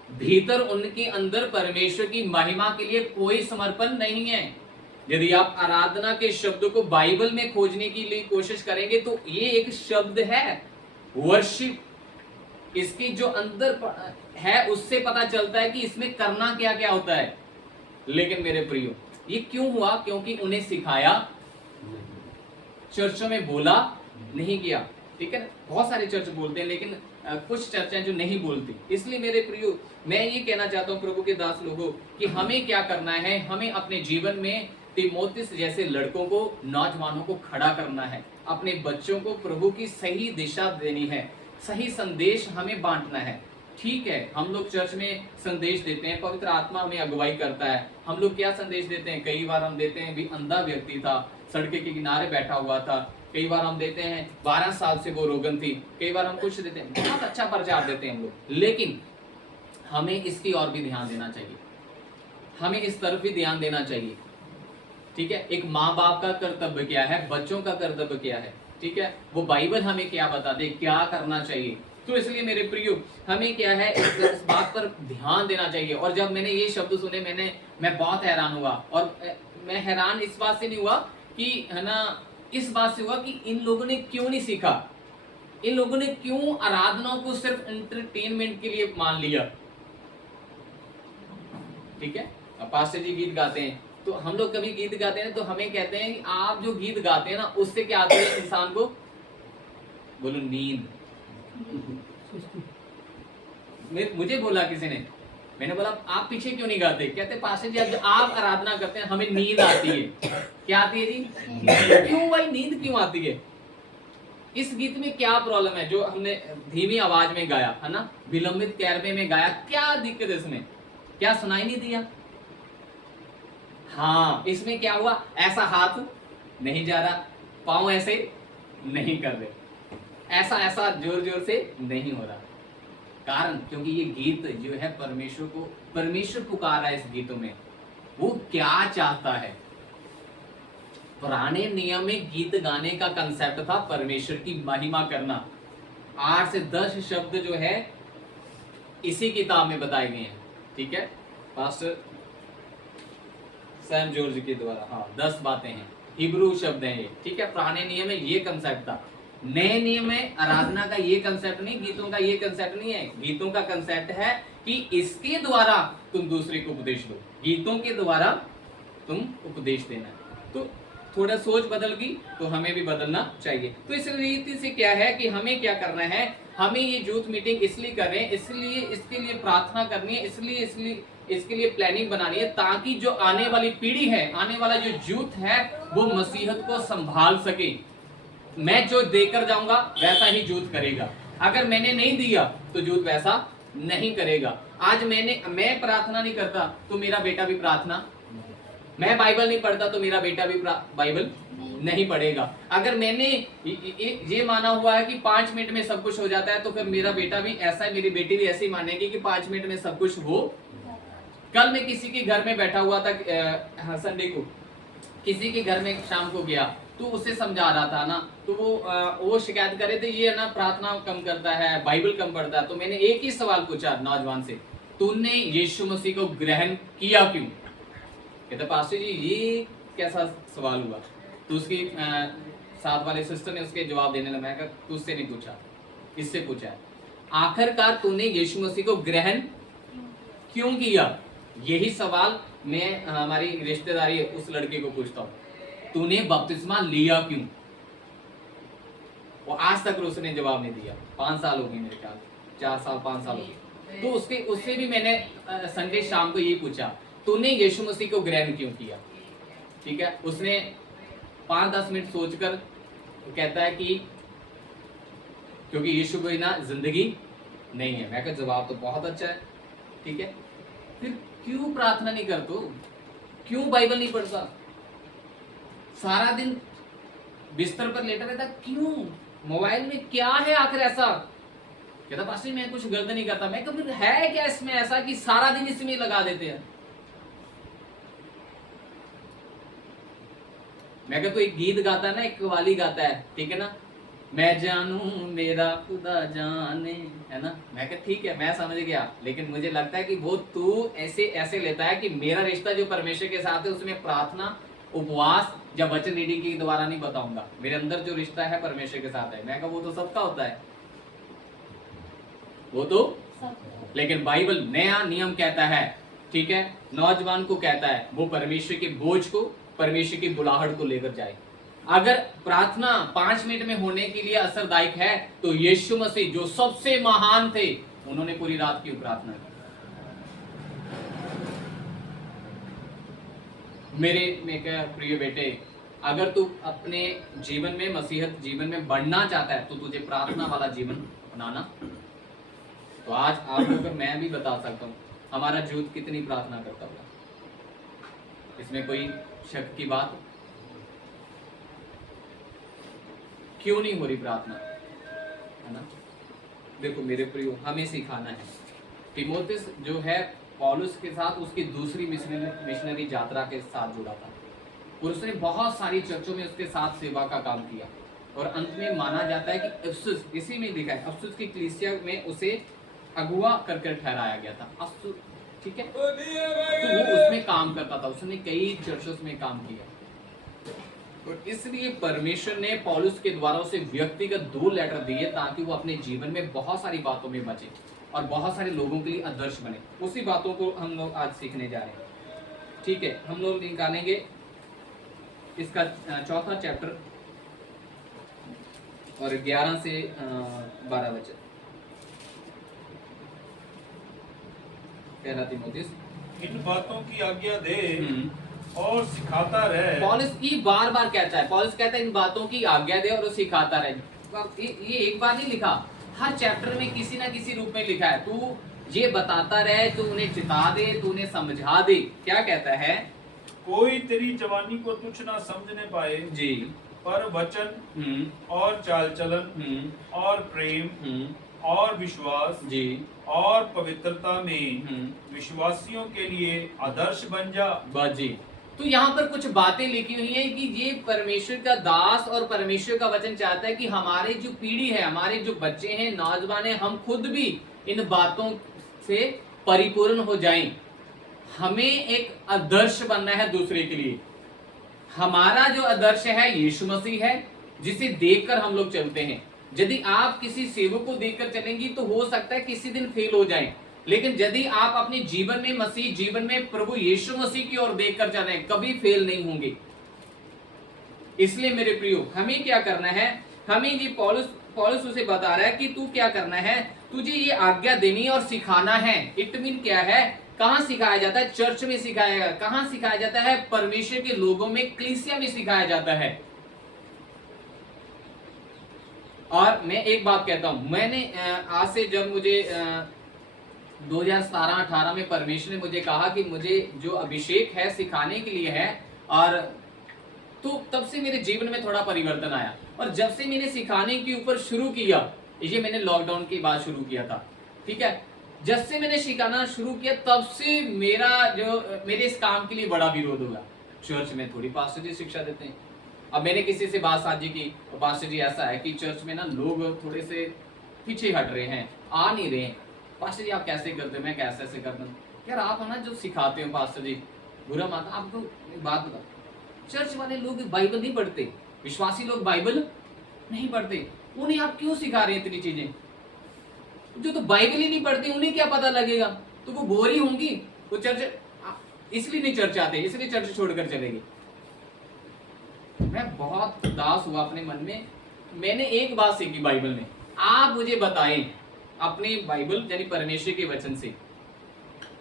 भीतर उनके अंदर परमेश्वर की महिमा के लिए कोई समर्पण नहीं है। यदि आप आराधना के शब्द को बाइबल में खोजने की लिए कोशिश करेंगे तो ये एक शब्द है, वर्शिप। इसकी जो अंदर है उससे पता चलता है कि इसमें करना क्या क्या होता है। लेकिन मेरे प्रियो, ये क्यों हुआ? क्योंकि उन्हें सिखाया, चर्चों में बोला नहीं गया, ठीक है। बहुत सारे चर्च बोलते हैं, लेकिन कुछ चर्चें जो नहीं बोलती। इसलिए मेरे प्रियो, मैं ये कहना चाहता हूँ प्रभु के दास लोगों कि हमें क्या करना है, हमें अपने जीवन में तीमुथियुस जैसे लड़कों को, नौजवानों को खड़ा करना है, अपने बच्चों को प्रभु की सही दिशा देनी है, सही संदेश हमें बांटना है। ठीक है, हम लोग चर्च में संदेश देते हैं, पवित्र आत्मा हमें अगुवाई करता है। हम लोग क्या संदेश देते हैं? कई बार हम देते हैं भी अंधा व्यक्ति था, सड़क के किनारे बैठा हुआ था। कई बार हम देते हैं 12 साल से वो रोगन थी। कई बार हम कुछ देते हैं, बहुत अच्छा प्रचार देते हैं हम लोग। लेकिन हमें इसकी और भी ध्यान देना चाहिए, हमें इस तरफ भी ध्यान देना चाहिए, ठीक है। एक माँ बाप का कर्तव्य क्या है, बच्चों का कर्तव्य क्या है, ठीक है। वो बाइबल हमें क्या बता दे, क्या करना चाहिए, तो इसलिए मेरे प्रियो हमें क्या है इस बात पर ध्यान देना चाहिए। और जब मैंने ये शब्द सुने मैं बहुत हैरान हुआ। और मैं हैरान इस बात से नहीं हुआ कि है ना, इस बात से हुआ कि इन लोगों ने क्यों नहीं सीखा, इन लोगों ने क्यों आराधना को सिर्फ एंटरटेनमेंट के लिए मान लिया। ठीक है, अब पास्टर जी गीत गाते हैं तो हम लोग कभी गीत गाते हैं तो हमें कहते हैं कि आप जो गीत गाते हैं ना उससे क्या आती है इंसान को, बोलो नींद। मुझे बोला किसी ने, मैंने बोला आप पीछे क्यों नहीं गाते, कहते पास्टर जी जब आप आराधना करते हैं हमें नींद आती है। क्या आती है जी? क्यों भाई नींद क्यों आती है? इस गीत में क्या प्रॉब्लम है जो हमने धीमी आवाज में गाया है ना, विलंबित कैरवे में गाया, क्या दिक्कत है इसमें? क्या सुनाई नहीं दिया? हाँ, इसमें क्या हुआ, ऐसा हाथ नहीं जा रहा, पांव ऐसे नहीं कर रहे, ऐसा ऐसा जोर जोर से नहीं हो रहा। कारण क्योंकि ये गीत जो है परमेश्वर पुकार रहा है इस गीतों में। वो क्या चाहता है? पुराने नियम में गीत गाने का कंसेप्ट था परमेश्वर की महिमा करना। 8 से 10 शब्द जो है इसी किताब में बताए गए हैं। ठीक है, पास्टर सैम जॉर्ज के द्वारा, हाँ 10 बातें हैं, हिब्रू शब्द हैं ये। ठीक है, पुराने नियम में ये कंसेप्ट था। नए नियम में आराधना का ये कंसेप्ट नहीं, गीतों का ये कंसेप्ट नहीं है। गीतों का कंसेप्ट है कि इसके द्वारा तुम दूसरे को उपदेश दो, गीतों के द्वारा तुम उपदेश देना। तो थोड़ा सोच बदल गई तो हमें भी बदलना चाहिए। तो इस रीति से क्या है कि हमें क्या करना है, हमें ये यूथ मीटिंग इसलिए कर रहे हैं, इसलिए इसके लिए प्रार्थना करनी है, इसलिए इसके लिए प्लानिंग बनानी है ताकि जो आने वाली पीढ़ी है, आने वाला जो यूथ है वो मसीहत को संभाल सके। मैं जो देकर जाऊंगा वैसा ही यूथ करेगा, अगर मैंने नहीं दिया तो यूथ वैसा नहीं करेगा। आज मैं प्रार्थना नहीं करता तो मेरा बेटा भी प्रार्थना, मैं बाइबल नहीं पढ़ता तो मेरा बेटा भी बाइबल नहीं पढ़ेगा। अगर मैंने ये माना हुआ है कि 5 मिनट में सब कुछ हो जाता है तो फिर मेरा बेटा भी ऐसा है, मेरी बेटी भी ऐसी मानेगी कि 5 मिनट में सब कुछ हो। कल मैं किसी के घर में बैठा हुआ था, संडे को किसी के घर में शाम को गया तो उसे समझा रहा था ना, तो वो शिकायत कर रहे थे ये है ना प्रार्थना कम करता है, बाइबल कम पढ़ता है। तो मैंने एक ही सवाल पूछा नौजवान से, तूने यीशु मसीह को ग्रहण किया क्यों? कहते पास्टर जी ये कैसा सवाल हुआ? तो उसकी साथ वाले सिस्टर ने उसके जवाब देने लगा। मैं कहा तुझसे नहीं पूछा, इससे पूछा है, आखिरकार तूने यीशु मसीह को ग्रहण क्यों किया? यही सवाल मैं हमारी रिश्तेदारी उस लड़के को पूछता हूँ, तूने बपतिस्मा लिया क्यों? वो आज तक उसने जवाब नहीं दिया। 5 साल हो गए मेरे ख्याल, 4 साल 5 साल हो गए। तो उससे भी मैंने संडे शाम को ये पूछा, तूने यीशु मसीह को ग्रहण क्यों किया? ठीक है, उसने 5-10 मिनट सोचकर कहता है कि क्योंकि यीशु को बिना जिंदगी नहीं है। मैं कहा जवाब तो बहुत अच्छा है। ठीक है, फिर क्यों प्रार्थना नहीं करते हो? क्यों बाइबल नहीं पढ़ता? सारा दिन बिस्तर पर लेटा रहता क्यों? मोबाइल में क्या है आखिर ऐसा? कहता पास्टर मैं कुछ गलत नहीं करता। मैं कभी है क्या इसमें ऐसा कि सारा दिन इसमें लगा देते हैं? मैं कहता तो एक गीत गाता है ना, एक कव्वाली गाता है, ठीक है ना, मैं जानू मेरा खुदा जाने, है ना। मैं कहता ठीक है, मैं समझ गया, लेकिन मुझे लगता है कि वो तू ऐसे लेता है कि मेरा रिश्ता जो परमेश्वर के साथ है उसमें प्रार्थना, उपवास या वचन रीडिंग के द्वारा नहीं बताऊंगा। मेरे अंदर जो रिश्ता है परमेश्वर के साथ है। मैं कहा वो तो सबका होता है, वो तो, लेकिन बाइबल नया नियम कहता है, ठीक है, नौजवान को कहता है वो परमेश्वर के बोझ को, परमेश्वर की बुलाहट को लेकर जाए। अगर प्रार्थना 5 मिनट में होने के लिए असरदायक है तो यीशु मसीह जो सबसे महान थे उन्होंने पूरी रात क्यों प्रार्थना की? मेरे प्रिय बेटे, अगर तू अपने जीवन में, मसीहत जीवन में बढ़ना चाहता है तो तुझे प्रार्थना वाला जीवन अपनाना। तो आज आप लोग, मैं भी बता सकता हूँ हमारा यूथ कितनी प्रार्थना करता होगा, इसमें कोई शक की बात क्यों नहीं हो रही प्रार्थना, है ना। देखो मेरे प्रियो, हमें सिखाना है। तीमुथियुस जो है पौलुस के साथ उसकी दूसरी मिशनरी यात्रा के साथ जुड़ा था और उसने बहुत सारी चर्चों में उसके साथ सेवा का काम किया और अंत में माना जाता है कि अफसुस, इसी में लिखा है अफसुस की कलीसिया में उसे अगुवा करके ठहराया गया था। अफसुस, ठीक है, तो वो उसमें काम करता था, उसने कई चर्चों में काम किया और इसलिए परमेश्वर ने पौलुस के द्वारा उसे व्यक्तिगत 2 लेटर दिए ताकि वो अपने जीवन में बहुत सारी बातों में बचे और बहुत सारे लोगों के लिए आदर्श बने। उसी बातों को हम लोग आज सीखने जा रहे हैं। ठीक है, हम लोग निकालेंगे इसका 4था चैप्टर और 11 से 12 वचन। पहला तीमुथियुस, इन बातों की आज्ञा दे और सिखाता रहे। पौलुस ये बार बार कहता है, पौलुस कहता है इन बातों की आज्ञा दे और सिखाता रहे। ये एक बार नहीं लिखा, हर चैप्टर में किसी ना किसी रूप में लिखा है। तू ये बताता रहे, तू उन्हें चिता दे, तू उन्हें समझा दे। क्या कहता है? कोई तेरी जवानी को तुच्छ ना समझने पाए जी, पर वचन और चाल चलन और प्रेम और विश्वास जी और पवित्रता में विश्वासियों के लिए आदर्श बन जा। बस जी। तो यहाँ पर कुछ बातें लिखी हुई हैं कि ये परमेश्वर का दास और परमेश्वर का वचन चाहता है कि हमारे जो पीढ़ी है, हमारे जो बच्चे हैं, नौजवान हैं, हम खुद भी इन बातों से परिपूर्ण हो जाएं। हमें एक आदर्श बनना है दूसरे के लिए। हमारा जो आदर्श है यीशु मसीह है, जिसे देखकर हम लोग चलते हैं। यदि आप किसी सेवक को देखकर चलेंगी तो हो सकता है किसी दिन फेल हो जाएं, लेकिन यदि आप अपने जीवन में मसीह, जीवन में प्रभु यीशु मसीह की ओर देखकर चल रहे हैं, कभी फेल नहीं होंगे। इसलिए मेरे प्रियो, हमें क्या करना है? हमें ये पौलुस उसे बता रहा है कि तू क्या करना है, तुझे ये आज्ञा देनी और सिखाना है। इट मीन क्या है? कहाँ सिखाया जाता है? चर्च में सिखाया जाता है। कहाँ सिखाया जाता है? परमेश्वर के लोगों में, कलीसिया में सिखाया जाता है। और मैं एक बात कहता हूं, मैंने आज से जब मुझे 2017-18 में परमेश्वर ने मुझे कहा कि मुझे जो अभिषेक है सिखाने के लिए है, और तो तब से मेरे जीवन में थोड़ा परिवर्तन आया। और जब से मैंने सिखाने के ऊपर शुरू किया, ये मैंने लॉकडाउन के बाद शुरू किया था, ठीक है, जब से मैंने सिखाना शुरू किया तब से मेरे इस काम के लिए बड़ा विरोध हुआ। चर्च में थोड़ी पास्टर जी शिक्षा देते हैं। अब मैंने किसी से बात साझी की, तो पास्टर जी ऐसा है कि चर्च में ना लोग थोड़े से पीछे हट रहे हैं, आ नहीं रहे हैं। पास्टर जी आप कैसे करते हो? मैं कैसे करता हूँ। यार आप है ना जो सिखाते हो पास्टर जी, बुरा माता, आपको एक बात बता, चर्च वाले लोग बाइबल नहीं पढ़ते, विश्वासी लोग बाइबल नहीं पढ़ते, उन्हें आप क्यों सिखा रहे हैं इतनी चीजें? जो तो बाइबल ही नहीं पढ़ते उन्हें क्या पता लगेगा? तो वो बोर ही होंगी, वो चर्च इसलिए नहीं चर्च आते, इसलिए चर्च छोड़कर चलेंगे। मैं बहुत उदास हुआ अपने मन में। मैंने एक बात सीखी बाइबल में, आप मुझे बताएं अपनी बाइबल यानी परमेश्वर के वचन से,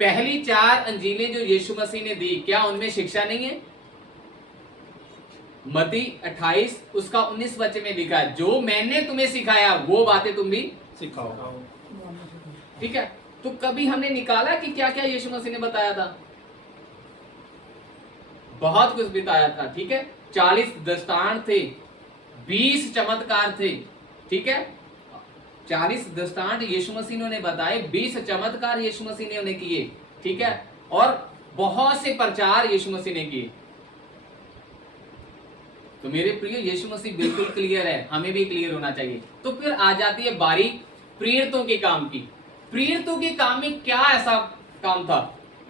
पहली 4 अंजीलें जो यीशु मसीह ने दी, क्या उनमें शिक्षा नहीं है? मत्ती 28 उसका 19 वचन में लिखा है, जो मैंने तुम्हें सिखाया वो बातें तुम भी सिखाओ। ठीक है, तो कभी हमने निकाला कि क्या क्या यीशु मसीह ने बताया था? बहुत कुछ बताया था, ठीक है। 40 दृष्टांत थे, 20 चमत्कार थे, ठीक है। 40 दृष्टांत यीशु मसीह ने बताए, 20 चमत्कार यीशु मसीह ने उन्हें किए, ठीक है, और बहुत से प्रचार यीशु मसीह ने किए। तो मेरे प्रिय, यीशु मसीह बिल्कुल क्लियर है, हमें भी क्लियर होना चाहिए। तो फिर आ जाती है बारी प्रेरितों के काम की। प्रेरितों के काम में क्या ऐसा काम था?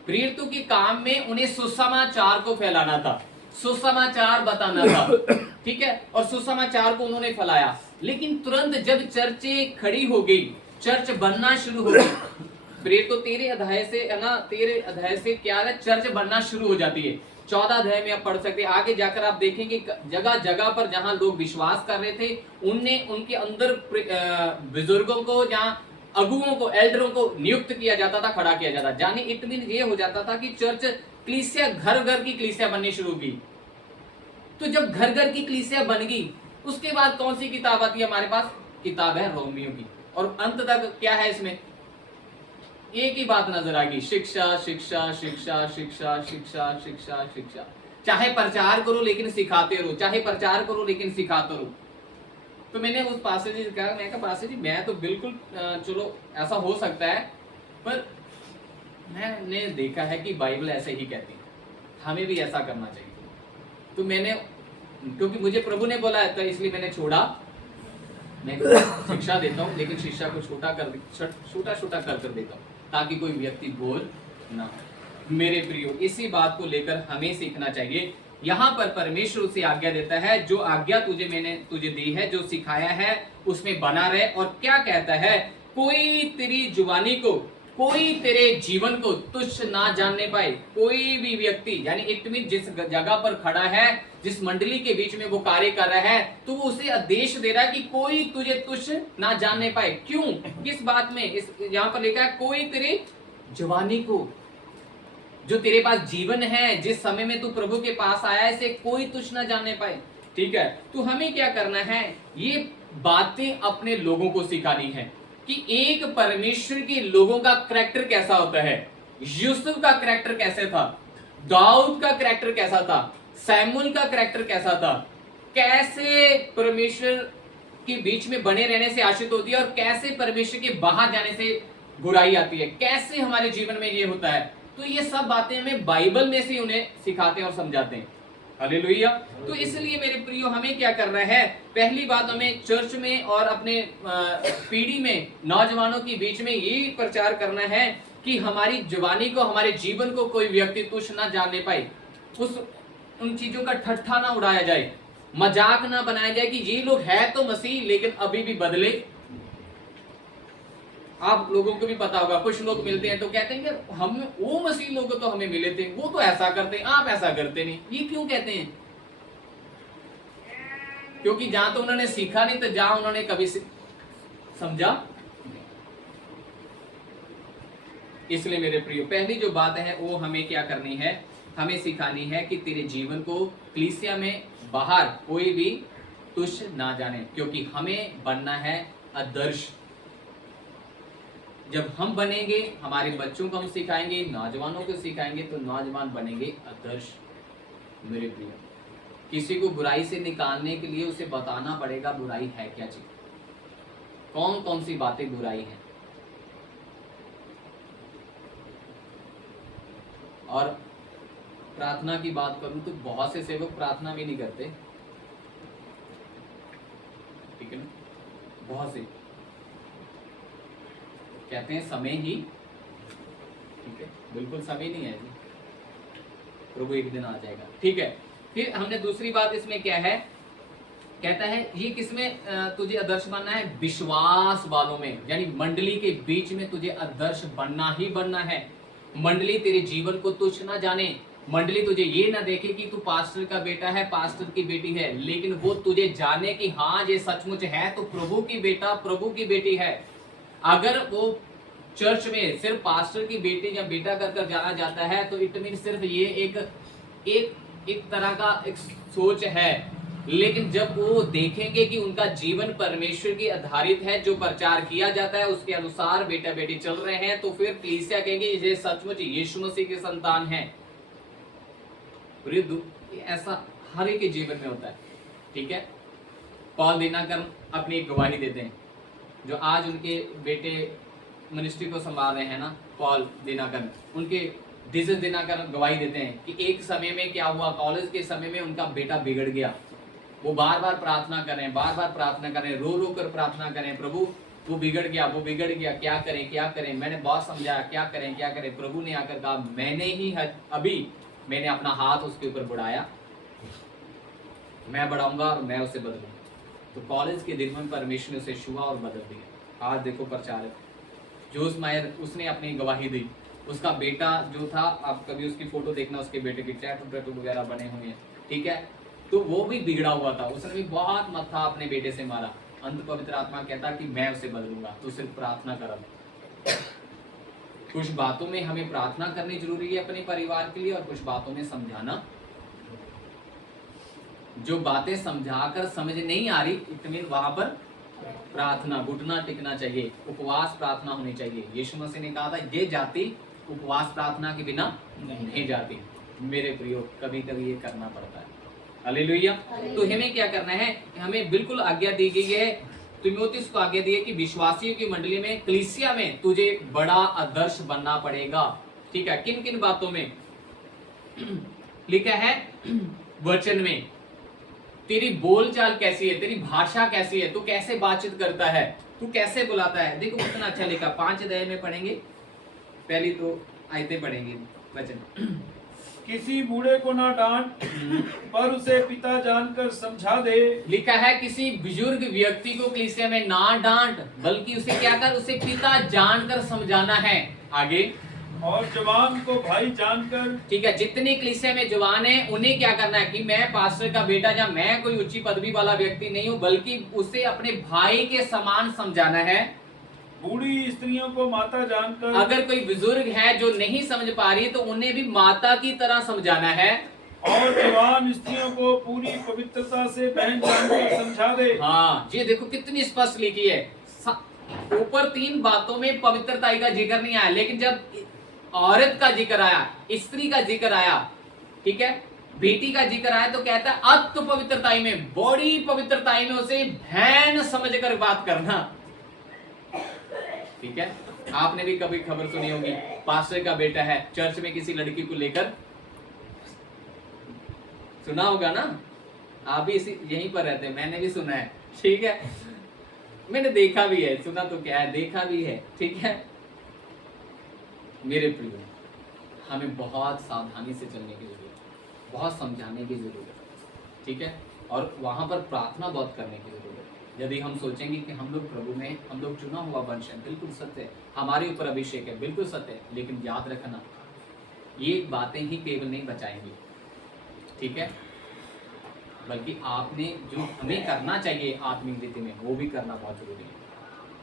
प्रेरितों के काम में उन्हें सुसमाचार को फैलाना था, सुसमाचार बताना था, ठीक है, और सुसमाचार को उन्होंने फैलाया। लेकिन तुरंत जब चर्चें खड़ी हो गई, चर्च बनना शुरू हो गई, प्रेरितों 13 अध्याय से है ना, 13 अध्याय से क्या है, चर्च बनना शुरू हो जाती है। 14 अध्याय में आप पढ़ सकते हैं, आगे जाकर आप देखेंगे जगह जगह पर जहां लोग विश्वास कर रहे थे, उनके अंदर बुजुर्गों को, जहां अगुओं को, एल्डरों को नियुक्त किया जाता था, खड़ा किया जाता। जाने इतमीन ये हो जाता था कि चर्च कलीसिया घर घर की कलीसिया बननी शुरू की। तो जब घर घर की कलीसिया बन गई, उसके बाद कौन सी किताब आती है हमारे पास? किताब है रोमियो की। और अंत तक क्या है इसमें? एक ही बात नजर आएगी, शिक्षा शिक्षा शिक्षा शिक्षा शिक्षा शिक्षा शिक्षा। चाहे प्रचार करो लेकिन सिखाते रहो, चाहे प्रचार करो लेकिन सिखाते रहो। तो मैंने उस पासे जी कहा, मैं कहा पासे जी मैं तो बिल्कुल चलो ऐसा हो सकता है, पर मैंने देखा है कि बाइबल ऐसे ही कहती है, हमें भी ऐसा करना चाहिए। तो मैंने क्योंकि मुझे प्रभु ने बोला है तो इसलिए मैंने छोड़ा। मैं शिक्षा देता हूँ लेकिन शिक्षा को छोटा कर देता हूँ ताकि कोई व्यक्ति बोल ना। मेरे प्रियो, इसी बात को लेकर हमें सीखना चाहिए। यहाँ पर परमेश्वर उसे आज्ञा देता है, जो आज्ञा मैंने तुझे दी है, जो सिखाया है उसमें बना रहे। और क्या कहता है, कोई तेरी जुबानी को, कोई तेरे जीवन को तुच्छ ना जानने पाए। कोई भी व्यक्ति, यानी इट मीन जिस जगह पर खड़ा है, जिस मंडली के बीच में वो कार्य कर रहा है, तो वो उसे आदेश दे रहा है कि कोई तुझे तुच्छ ना जानने पाए। क्यों, किस बात में? इस यहाँ पर लिखा है, कोई तेरी जुबानी को, जो तेरे पास जीवन है, जिस समय में तू प्रभु के पास आया है, इसे कोई तुच्छ ना जानने पाए। ठीक है, तो हमें क्या करना है, ये बातें अपने लोगों को सिखानी है कि एक परमेश्वर के लोगों का करैक्टर कैसा होता है। यूसुफ का करैक्टर कैसे था, दाऊद का करैक्टर कैसा था, सैमुअल का करैक्टर कैसा था, कैसे परमेश्वर के बीच में बने रहने से आशीष होती है और कैसे परमेश्वर के बाहर जाने से बुराई आती है, कैसे हमारे जीवन में ये होता है। तो ये सब बातें हमें बाइबल में से उन्हें सिखाते हैं और समझाते हैं। हालेलुया। तो इसलिए मेरे प्रियो, हमें क्या करना है, पहली बात हमें चर्च में और अपने पीढ़ी में, नौजवानों के बीच में यही प्रचार करना है कि हमारी जुबानी को, हमारे जीवन को कोई व्यक्ति तुच्छ ना जानने पाए। उन चीजों का ठट्ठा ना उड़ाया जाए, मजाक ना बनाया जाए कि ये लोग है तो मसीह लेकिन अभी भी बदले। आप लोगों को भी पता होगा, कुछ लोग मिलते हैं तो कहते हैं कि हम वो मसीह लोग तो हमें मिले थे, वो तो ऐसा करते हैं, आप ऐसा करते नहीं। ये क्यों कहते हैं? क्योंकि जहां तो उन्होंने सीखा नहीं, तो जहां उन्होंने कभी समझा। इसलिए मेरे प्रियो, पहली जो बात है वो हमें क्या करनी है, हमें सिखानी है कि तेरे जीवन को कलीसिया में बाहर कोई भी तुच्छ ना जाने, क्योंकि हमें बनना है आदर्श। जब हम बनेंगे, हमारे बच्चों को हम सिखाएंगे, नौजवानों को सिखाएंगे, तो नौजवान बनेंगे आदर्श। मेरे प्रिय, किसी को बुराई से निकालने के लिए उसे बताना पड़ेगा बुराई है क्या चीज, कौन कौन सी बातें बुराई है। और प्रार्थना की बात करूं तो बहुत से सेवक प्रार्थना भी नहीं करते, ठीक है ना। बहुत से कहते हैं समय ही, ठीक है, बिल्कुल समय नहीं है जी, प्रभु एक दिन आ जाएगा, ठीक है। फिर हमने दूसरी बात इसमें क्या है, कहता है ये किसमें तुझे आदर्श बनना है, विश्वास वालों में, यानी मंडली के बीच में तुझे आदर्श बनना ही बनना है। मंडली तेरे जीवन को तुच्छ ना जाने, मंडली तुझे ये ना देखे कि तू पास्टर का बेटा है, पास्टर की बेटी है, लेकिन वो तुझे जाने कि हाँ ये सचमुच है तो प्रभु की बेटा, प्रभु की बेटी है। अगर वो चर्च में सिर्फ पास्टर की बेटी या बेटा कर जाना जाता है तो इट मीन सिर्फ ये एक तरह का एक सोच है, लेकिन जब वो देखेंगे कि उनका जीवन परमेश्वर की आधारित है, जो प्रचार किया जाता है उसके अनुसार बेटा बेटी चल रहे हैं, तो फिर कलीसिया कहेंगे ये सचमुच यीशु मसीह के संतान हैं। ऐसा हर एक के जीवन में होता है, ठीक है। पॉल दिनाकर अपनी गवाही देते हैं, जो आज उनके बेटे मिनिस्ट्री को संभाल रहे हैं ना, पॉल दिनाकर, उनके जीसस दिनाकर गवाही देते हैं कि एक समय में क्या हुआ, कॉलेज के समय में उनका बेटा बिगड़ गया। वो बार बार प्रार्थना करें, बार बार प्रार्थना करें, रो रो कर प्रार्थना करें, प्रभु वो बिगड़ गया, वो बिगड़ गया, क्या करें क्या करें। मैंने बहुत समझाया क्या करें क्या करें, प्रभु ने आकर कहा मैंने अपना हाथ उसके ऊपर बढ़ाया, मैं बढ़ाऊंगा और मैं उसे बदलूंगा। तो कॉलेज के दिन में परमेश्वर ने उसे छुआ और बदल दिया। आज देखो प्रचारक जोस मायर, उसने अपनी गवाही दी, उसका बेटा जो था, आप कभी उसकी फोटो देखना, उसके बेटे की टैटू वगैरह बने हुए हैं, ठीक है, तो वो भी बिगड़ा हुआ था, उसने भी बहुत मत्था अपने बेटे से मारा। अंत पवित्र आत्मा कहता कि मैं उसे बदलूंगा, तो सिर्फ प्रार्थना कर। कुछ बातों में हमें प्रार्थना करनी जरूरी है अपने परिवार के लिए, और कुछ बातों में समझाना। जो बातें समझाकर समझ नहीं आ रही, इतने वहां पर प्रार्थना, घुटना टिकना चाहिए, उपवास प्रार्थना होनी चाहिए। यीशु मसीह ने कहा था ये जाति उपवास प्रार्थना के बिना नहीं जाती। मेरे प्रियो, कभी कभी ये करना पड़ता है। हालेलुया। तो हमें क्या करना है, हमें बिल्कुल आज्ञा दी गई है, तीमुथियुस को आज्ञा दी है कि विश्वासियों की मंडली में, कलीसिया में तुझे बड़ा आदर्श बनना पड़ेगा, ठीक है। किन किन बातों में लिखा है, वचन में, तेरी बोलचाल कैसी है, तेरी भाषा कैसी है, तू कैसे बातचीत करता है, तू कैसे बुलाता है। देखो कितना अच्छा लिखा, 5 अध्याय में पढ़ेंगे, पहली तो आयतें पढ़ेंगे वचन। किसी बूढ़े को ना डांट, पर उसे पिता जानकर समझा दे। लिखा है किसी बुजुर्ग व्यक्ति को कलीसिया में ना डांट, बल्कि उसे क्या कर, उसे पिता जानकर समझाना है। आगे, और जवान को भाई जानकर। ठीक है, जितने कलीसिया में जवान है उन्हें क्या करना है कि मैं पास्टर का बेटा या मैं कोई ऊंची पदवी वाला व्यक्ति नहीं हूं, बल्कि उसे अपने भाई के समान समझाना है। बूढ़ी स्त्रियों को माता जानकर। अगर कोई बुजुर्ग है जो नहीं समझ पा रही तो उन्हें भी माता की तरह समझाना है। और जवान स्त्रियों को पूरी पवित्रता से बहन जानकर समझा दे। हाँ, ये देखो कितनी स्पष्ट लिखी है। ऊपर 3 बातों में पवित्रता का जिक्र नहीं आया, लेकिन जब औरत का जिक्र आया, स्त्री का जिक्र आया, ठीक है, बेटी का जिक्र आया, तो कहता है अति पवित्रताई में, बड़ी पवित्रताई में उसे बहन समझकर बात करना। ठीक है, आपने भी कभी खबर सुनी होगी, पास्टर का बेटा है, चर्च में किसी लड़की को लेकर, सुना होगा ना, आप भी इसी यहीं पर रहते हैं, मैंने भी सुना है। ठीक है, मैंने देखा भी है, सुना तो क्या है, देखा भी है। ठीक है मेरे प्रिय, हमें बहुत सावधानी से चलने की जरूरत है, बहुत समझाने की जरूरत है। ठीक है, और वहां पर प्रार्थना बहुत करने की जरूरत है। यदि हम सोचेंगे कि हम लोग प्रभु में, हम लोग चुना हुआ वंश है, बिल्कुल सत्य है, हमारे ऊपर अभिषेक है, बिल्कुल सत्य है, लेकिन याद रखना ये बातें ही केवल नहीं बचाएंगी। ठीक है, बल्कि आपने जो हमें करना चाहिए आत्मिक रीति में, वो भी करना बहुत जरूरी है।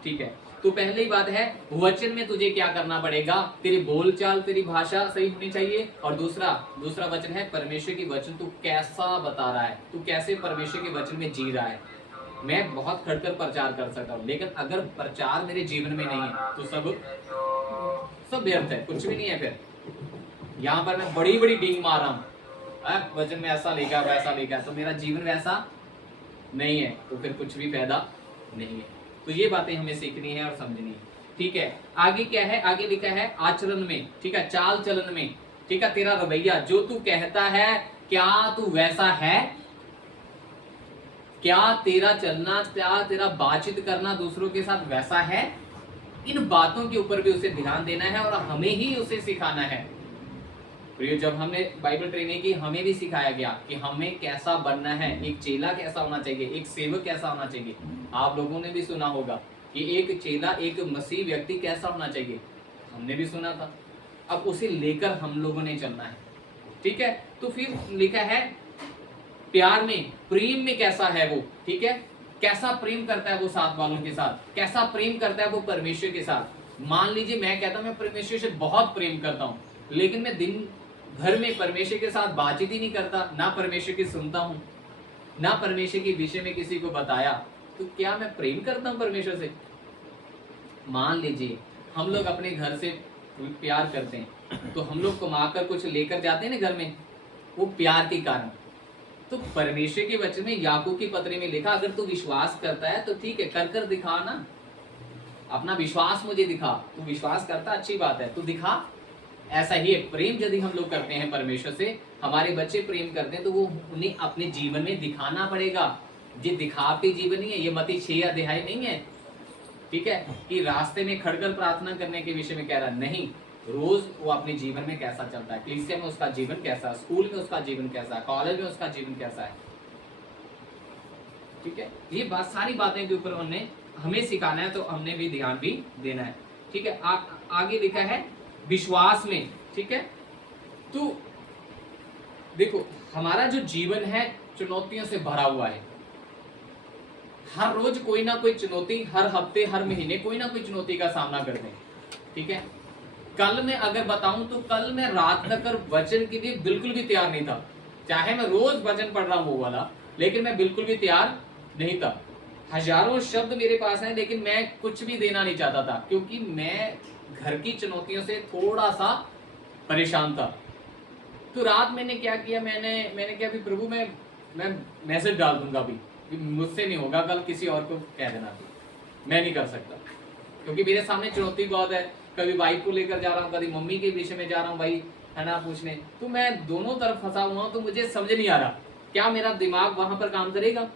ठीक है, तो पहली बात है वचन में तुझे क्या करना पड़ेगा, तेरी बोलचाल, तेरी भाषा सही होनी चाहिए। और दूसरा वचन है परमेश्वर की वचन तू कैसा बता रहा है, तू कैसे परमेश्वर के वचन में जी रहा है। मैं बहुत खड़कर प्रचार कर सकता हूँ, लेकिन अगर प्रचार मेरे जीवन में नहीं है तो सब व्यर्थ है, कुछ भी नहीं है। फिर यहाँ पर मैं बड़ी बड़ी डींग मार रहा हूँ, वचन में ऐसा लिखा वैसा लिखा, तो मेरा जीवन वैसा नहीं है, तो फिर कुछ भी फायदा नहीं है। तो ये बातें हमें सीखनी है और समझनी है। ठीक है, आगे क्या है, आगे लिखा है आचरण में, ठीक है, चाल चलन में, ठीक है, तेरा रवैया, जो तू कहता है क्या तू वैसा है, क्या तेरा चलना, क्या तेरा बातचीत करना दूसरों के साथ वैसा है। इन बातों के ऊपर भी उसे ध्यान देना है और हमें ही उसे सिखाना है। प्रिय, जब हमने बाइबल ट्रेनिंग की, हमें भी सिखाया गया कि हमें कैसा बनना है, एक चेला कैसा होना चाहिए, एक सेवक कैसा होना चाहिए। आप लोगों ने भी सुना होगा कि एक चेला, एक मसीह व्यक्ति कैसा होना चाहिए, हमने भी सुना था। अब उसे लेकर हम लोगों ने चलना है। ठीक है, तो फिर लिखा है प्यार में, प्रेम में कैसा है वो। ठीक है, कैसा प्रेम करता है वो साथ वालों के साथ, कैसा प्रेम करता है वो परमेश्वर के साथ। मान लीजिए मैं कहता हूँ मैं परमेश्वर से बहुत प्रेम करता हूँ, लेकिन मैं दिन भर में परमेश्वर के साथ बातचीत ही नहीं करता, ना परमेश्वर की सुनता हूँ, ना परमेश्वर के विषय में किसी को बताया, तो क्या मैं प्रेम करता हूँ परमेश्वर से? मान लीजिए हम लोग अपने घर से प्यार करते हैं, तो हम लोग कमाकर कुछ लेकर जाते हैं ना घर में, वो प्यार के कारण। तो परमेश्वर के वचन में, याकूब की पत्री में लिखा, अगर तू विश्वास करता है तो ठीक है, कर दिखा ना, अपना विश्वास मुझे दिखा। तू विश्वास करता, अच्छी बात है, तू दिखा। ऐसा ही है प्रेम, यदि हम लोग करते हैं परमेश्वर से, हमारे बच्चे प्रेम करते हैं, तो वो उन्हें अपने जीवन में दिखाना पड़ेगा। ये दिखावटी जीवन नहीं है, ये मत्ती 6 अध्याय नहीं है। ठीक है, कि रास्ते में खड़कर प्रार्थना करने के विषय में कह रहा नहीं, रोज वो अपने जीवन में कैसा चलता है, कलीसिया में उसका जीवन कैसा है, स्कूल में उसका जीवन कैसा है, कॉलेज में उसका जीवन कैसा है। ठीक है, ये बात, सारी बातें के ऊपर हमने हमें सिखाना है, तो हमने भी ध्यान भी देना है। ठीक है, आगे लिखा है विश्वास में। ठीक है, तो देखो हमारा जो जीवन है चुनौतियों से भरा हुआ है। हर रोज कोई ना कोई चुनौती, हर हफ्ते, हर महीने कोई ना कोई चुनौती का सामना करते हैं। ठीक है, कल मैं अगर बताऊं तो कल मैं रात तक वचन के लिए बिल्कुल भी तैयार नहीं था। चाहे मैं रोज वचन पढ़ रहा हूं वो वाला, लेकिन मैं बिल्कुल भी तैयार नहीं था। हजारों शब्द मेरे पास हैं, लेकिन मैं कुछ भी देना नहीं चाहता था, क्योंकि मैं घर की चुनौतियों से थोड़ा सा परेशान था। तो रात मैंने क्या किया, मैंने क्या, प्रभु मैं मैसेज डाल दूंगा, अभी मुझसे नहीं होगा, कल किसी और को कह देना, मैं नहीं कर सकता, क्योंकि मेरे सामने चुनौती बहुत है। कभी वाइफ को लेकर जा रहा हूँ, कभी मम्मी के विषय में जा रहा हूँ, भाई है ना पूछने, तो मैं दोनों तरफ फंसा हुआ हूँ, तो मुझे समझ नहीं आ रहा क्या मेरा दिमाग वहां पर काम करेगा?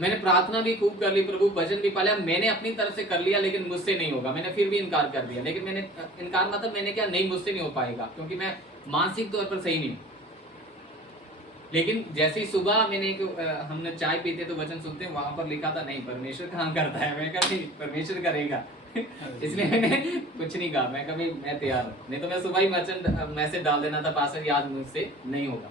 मैंने प्रार्थना भी खूब कर ली, प्रभु वचन भी पाला, मैंने अपनी तरफ से कर लिया, लेकिन मुझसे नहीं होगा, मैंने फिर भी इनकार कर दिया। लेकिन मैंने इनकार मतलब मैंने क्या, नहीं मुझसे नहीं हो पाएगा, क्योंकि मैं मानसिक तौर पर सही नहीं हूं। लेकिन जैसे ही सुबह मैंने हमने चाय पीते तो वचन सुनते हैं, वहां पर लिखा था नहीं परमेश्वर काम करता है। मैं कहा नहीं, परमेश्वर करेगा। इसलिए मैंने कुछ नहीं कहा, मैं कभी मैं तैयार हूँ, नहीं तो मैं सुबह ही वचन मैसेज डाल देना था, पास्टर जी आज मुझसे नहीं होगा।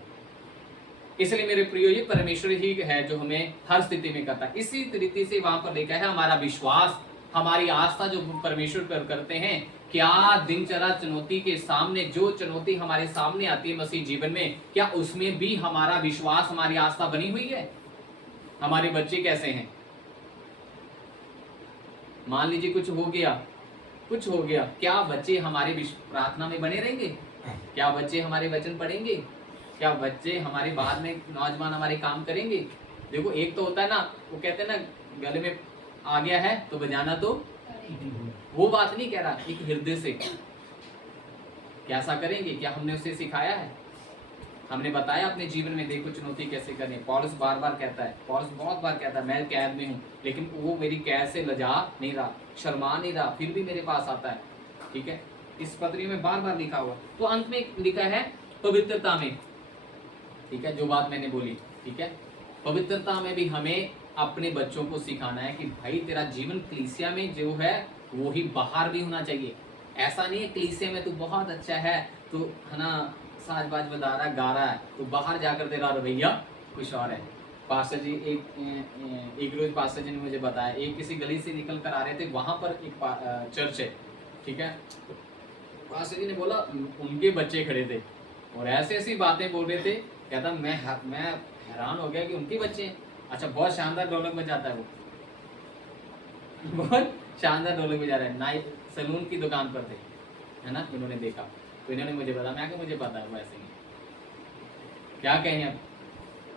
इसलिए मेरे प्रियो, ये परमेश्वर ही है जो हमें हर स्थिति में करता है। इसी तरीके से वहां पर लिखा है हमारा विश्वास, हमारी आस्था जो परमेश्वर पर करते हैं। क्या दिनचर्या चुनौती के सामने, जो चुनौती हमारे सामने आती है मसीह जीवन में, क्या उसमें भी हमारा विश्वास, हमारी आस्था बनी हुई है? हमारे बच्चे कैसे हैं? मान लीजिए कुछ हो गया, क्या बच्चे हमारे प्रार्थना में बने रहेंगे? क्या बच्चे हमारे वचन पढ़ेंगे? क्या बच्चे हमारे बाद में, नौजवान हमारे काम करेंगे? देखो एक तो होता है ना, वो कहते हैं ना गले में आ गया है तो बजाना तो, वो बात नहीं कह रहा, एक हृदय से कैसा करेंगे? क्या हमने उसे सिखाया है? हमने बताया अपने जीवन में देखो चुनौती कैसे करनी है। पौलुस बार बार कहता है, पौलुस बहुत बार कहता है मैं कैद में हूँ, लेकिन वो मेरी कैद से लजा नहीं रहा, शर्मा नहीं रहा, फिर भी मेरे पास आता है। ठीक है, इस पत्री में बार बार लिखा हुआ। तो अंत में लिखा है पवित्रता में, ठीक है, जो बात मैंने बोली, ठीक है, पवित्रता में भी हमें अपने बच्चों को सिखाना है कि भाई तेरा जीवन कलीसिया में जो है वो ही बाहर भी होना चाहिए। ऐसा नहीं है कलीसिया में तू बहुत अच्छा है, तो है ना साज बाज बजा रहा है, गा रहा है, तो बाहर जाकर तेरा रवैया कुछ और है। पास्टर जी एक रोज पास्टर जी ने मुझे बताया, एक किसी गली से निकल कर आ रहे थे, वहां पर एक चर्च है, ठीक है, पास्टर जी ने बोला उनके बच्चे खड़े थे और ऐसी ऐसी बातें बोल रहे थे। कहता मैं हैरान हो गया कि उनके बच्चे हैं। अच्छा, बहुत शानदार ढोलक बजाता है वो, बहुत शानदार ढोलक बजा रहा है। नाइट सैलून की दुकान पर थे, है ना, इन्होंने देखा तो इन्होंने मुझे बताया, मैं मुझे पता है वो ऐसे ही। क्या कहें अब,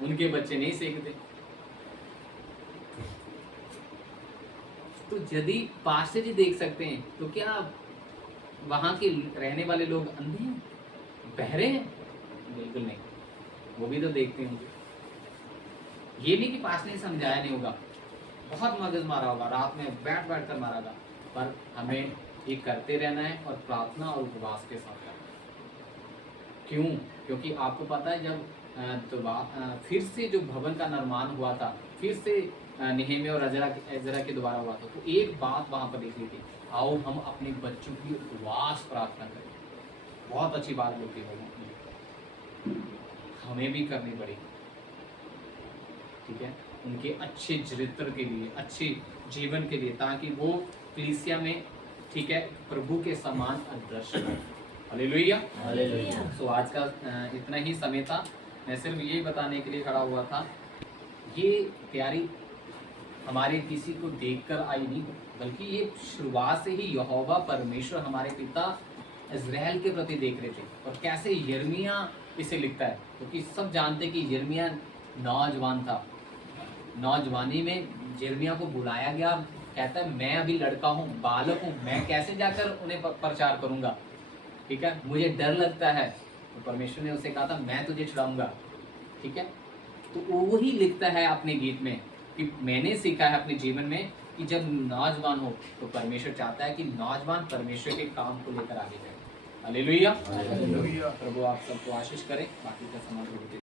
उनके बच्चे नहीं सीखते। तो यदि पास्टर जी देख सकते हैं तो क्या वहां के रहने वाले लोग अंधे हैं, बहरे हैं? बिल्कुल नहीं, वो भी तो देखते होंगे। ये नहीं कि पास्टर ने समझाया नहीं होगा, बहुत मगज मारा होगा, रात में बैठ कर मारा होगा, पर हमें ये करते रहना है और प्रार्थना और उपवास के साथ करना। क्यों? क्योंकि आपको पता है जब फिर से जो भवन का निर्माण हुआ था, फिर से नेहेमिया और अजरा के द्वारा हुआ था, तो एक बात वहां पर लिखी थी, आओ हम अपने बच्चों की उपवास प्रार्थना करें। बहुत अच्छी बात बोलती है, हमें भी करनी पड़ेगी, ठीक है, उनके अच्छे चरित्र के लिए, अच्छे जीवन के लिए, ताकि वो कलीसिया में, ठीक है, प्रभु के समान आदर्श हो। Hallelujah, hallelujah. सो आज का इतना ही समय था, मैं सिर्फ यही बताने के लिए खड़ा हुआ था। ये तैयारी हमारे किसी को देखकर आई नहीं, बल्कि ये शुरुआत से ही यहोवा परमेश्वर हमारे पिता इज़राइल के प्रति देख रहे थे। और कैसे यिर्मयाह इसे लिखता है, क्योंकि सब जानते कि यिर्मयाह नौजवान था, नौजवानी में यिर्मयाह को बुलाया गया, कहता है मैं अभी लड़का हूँ, बालक हूँ, मैं कैसे जाकर उन्हें प्रचार करूँगा, ठीक है, मुझे डर लगता है। तो परमेश्वर ने उसे कहा था मैं तुझे छुड़ाऊंगा, ठीक है। तो वो ही लिखता है अपने गीत में कि मैंने सीखा है अपने जीवन में कि जब नौजवान हो तो परमेश्वर चाहता है कि नौजवान परमेश्वर के काम को लेकर आगे जाए। हालेलुया, प्रभु आप सबको आशीष करें। बाकी का समाज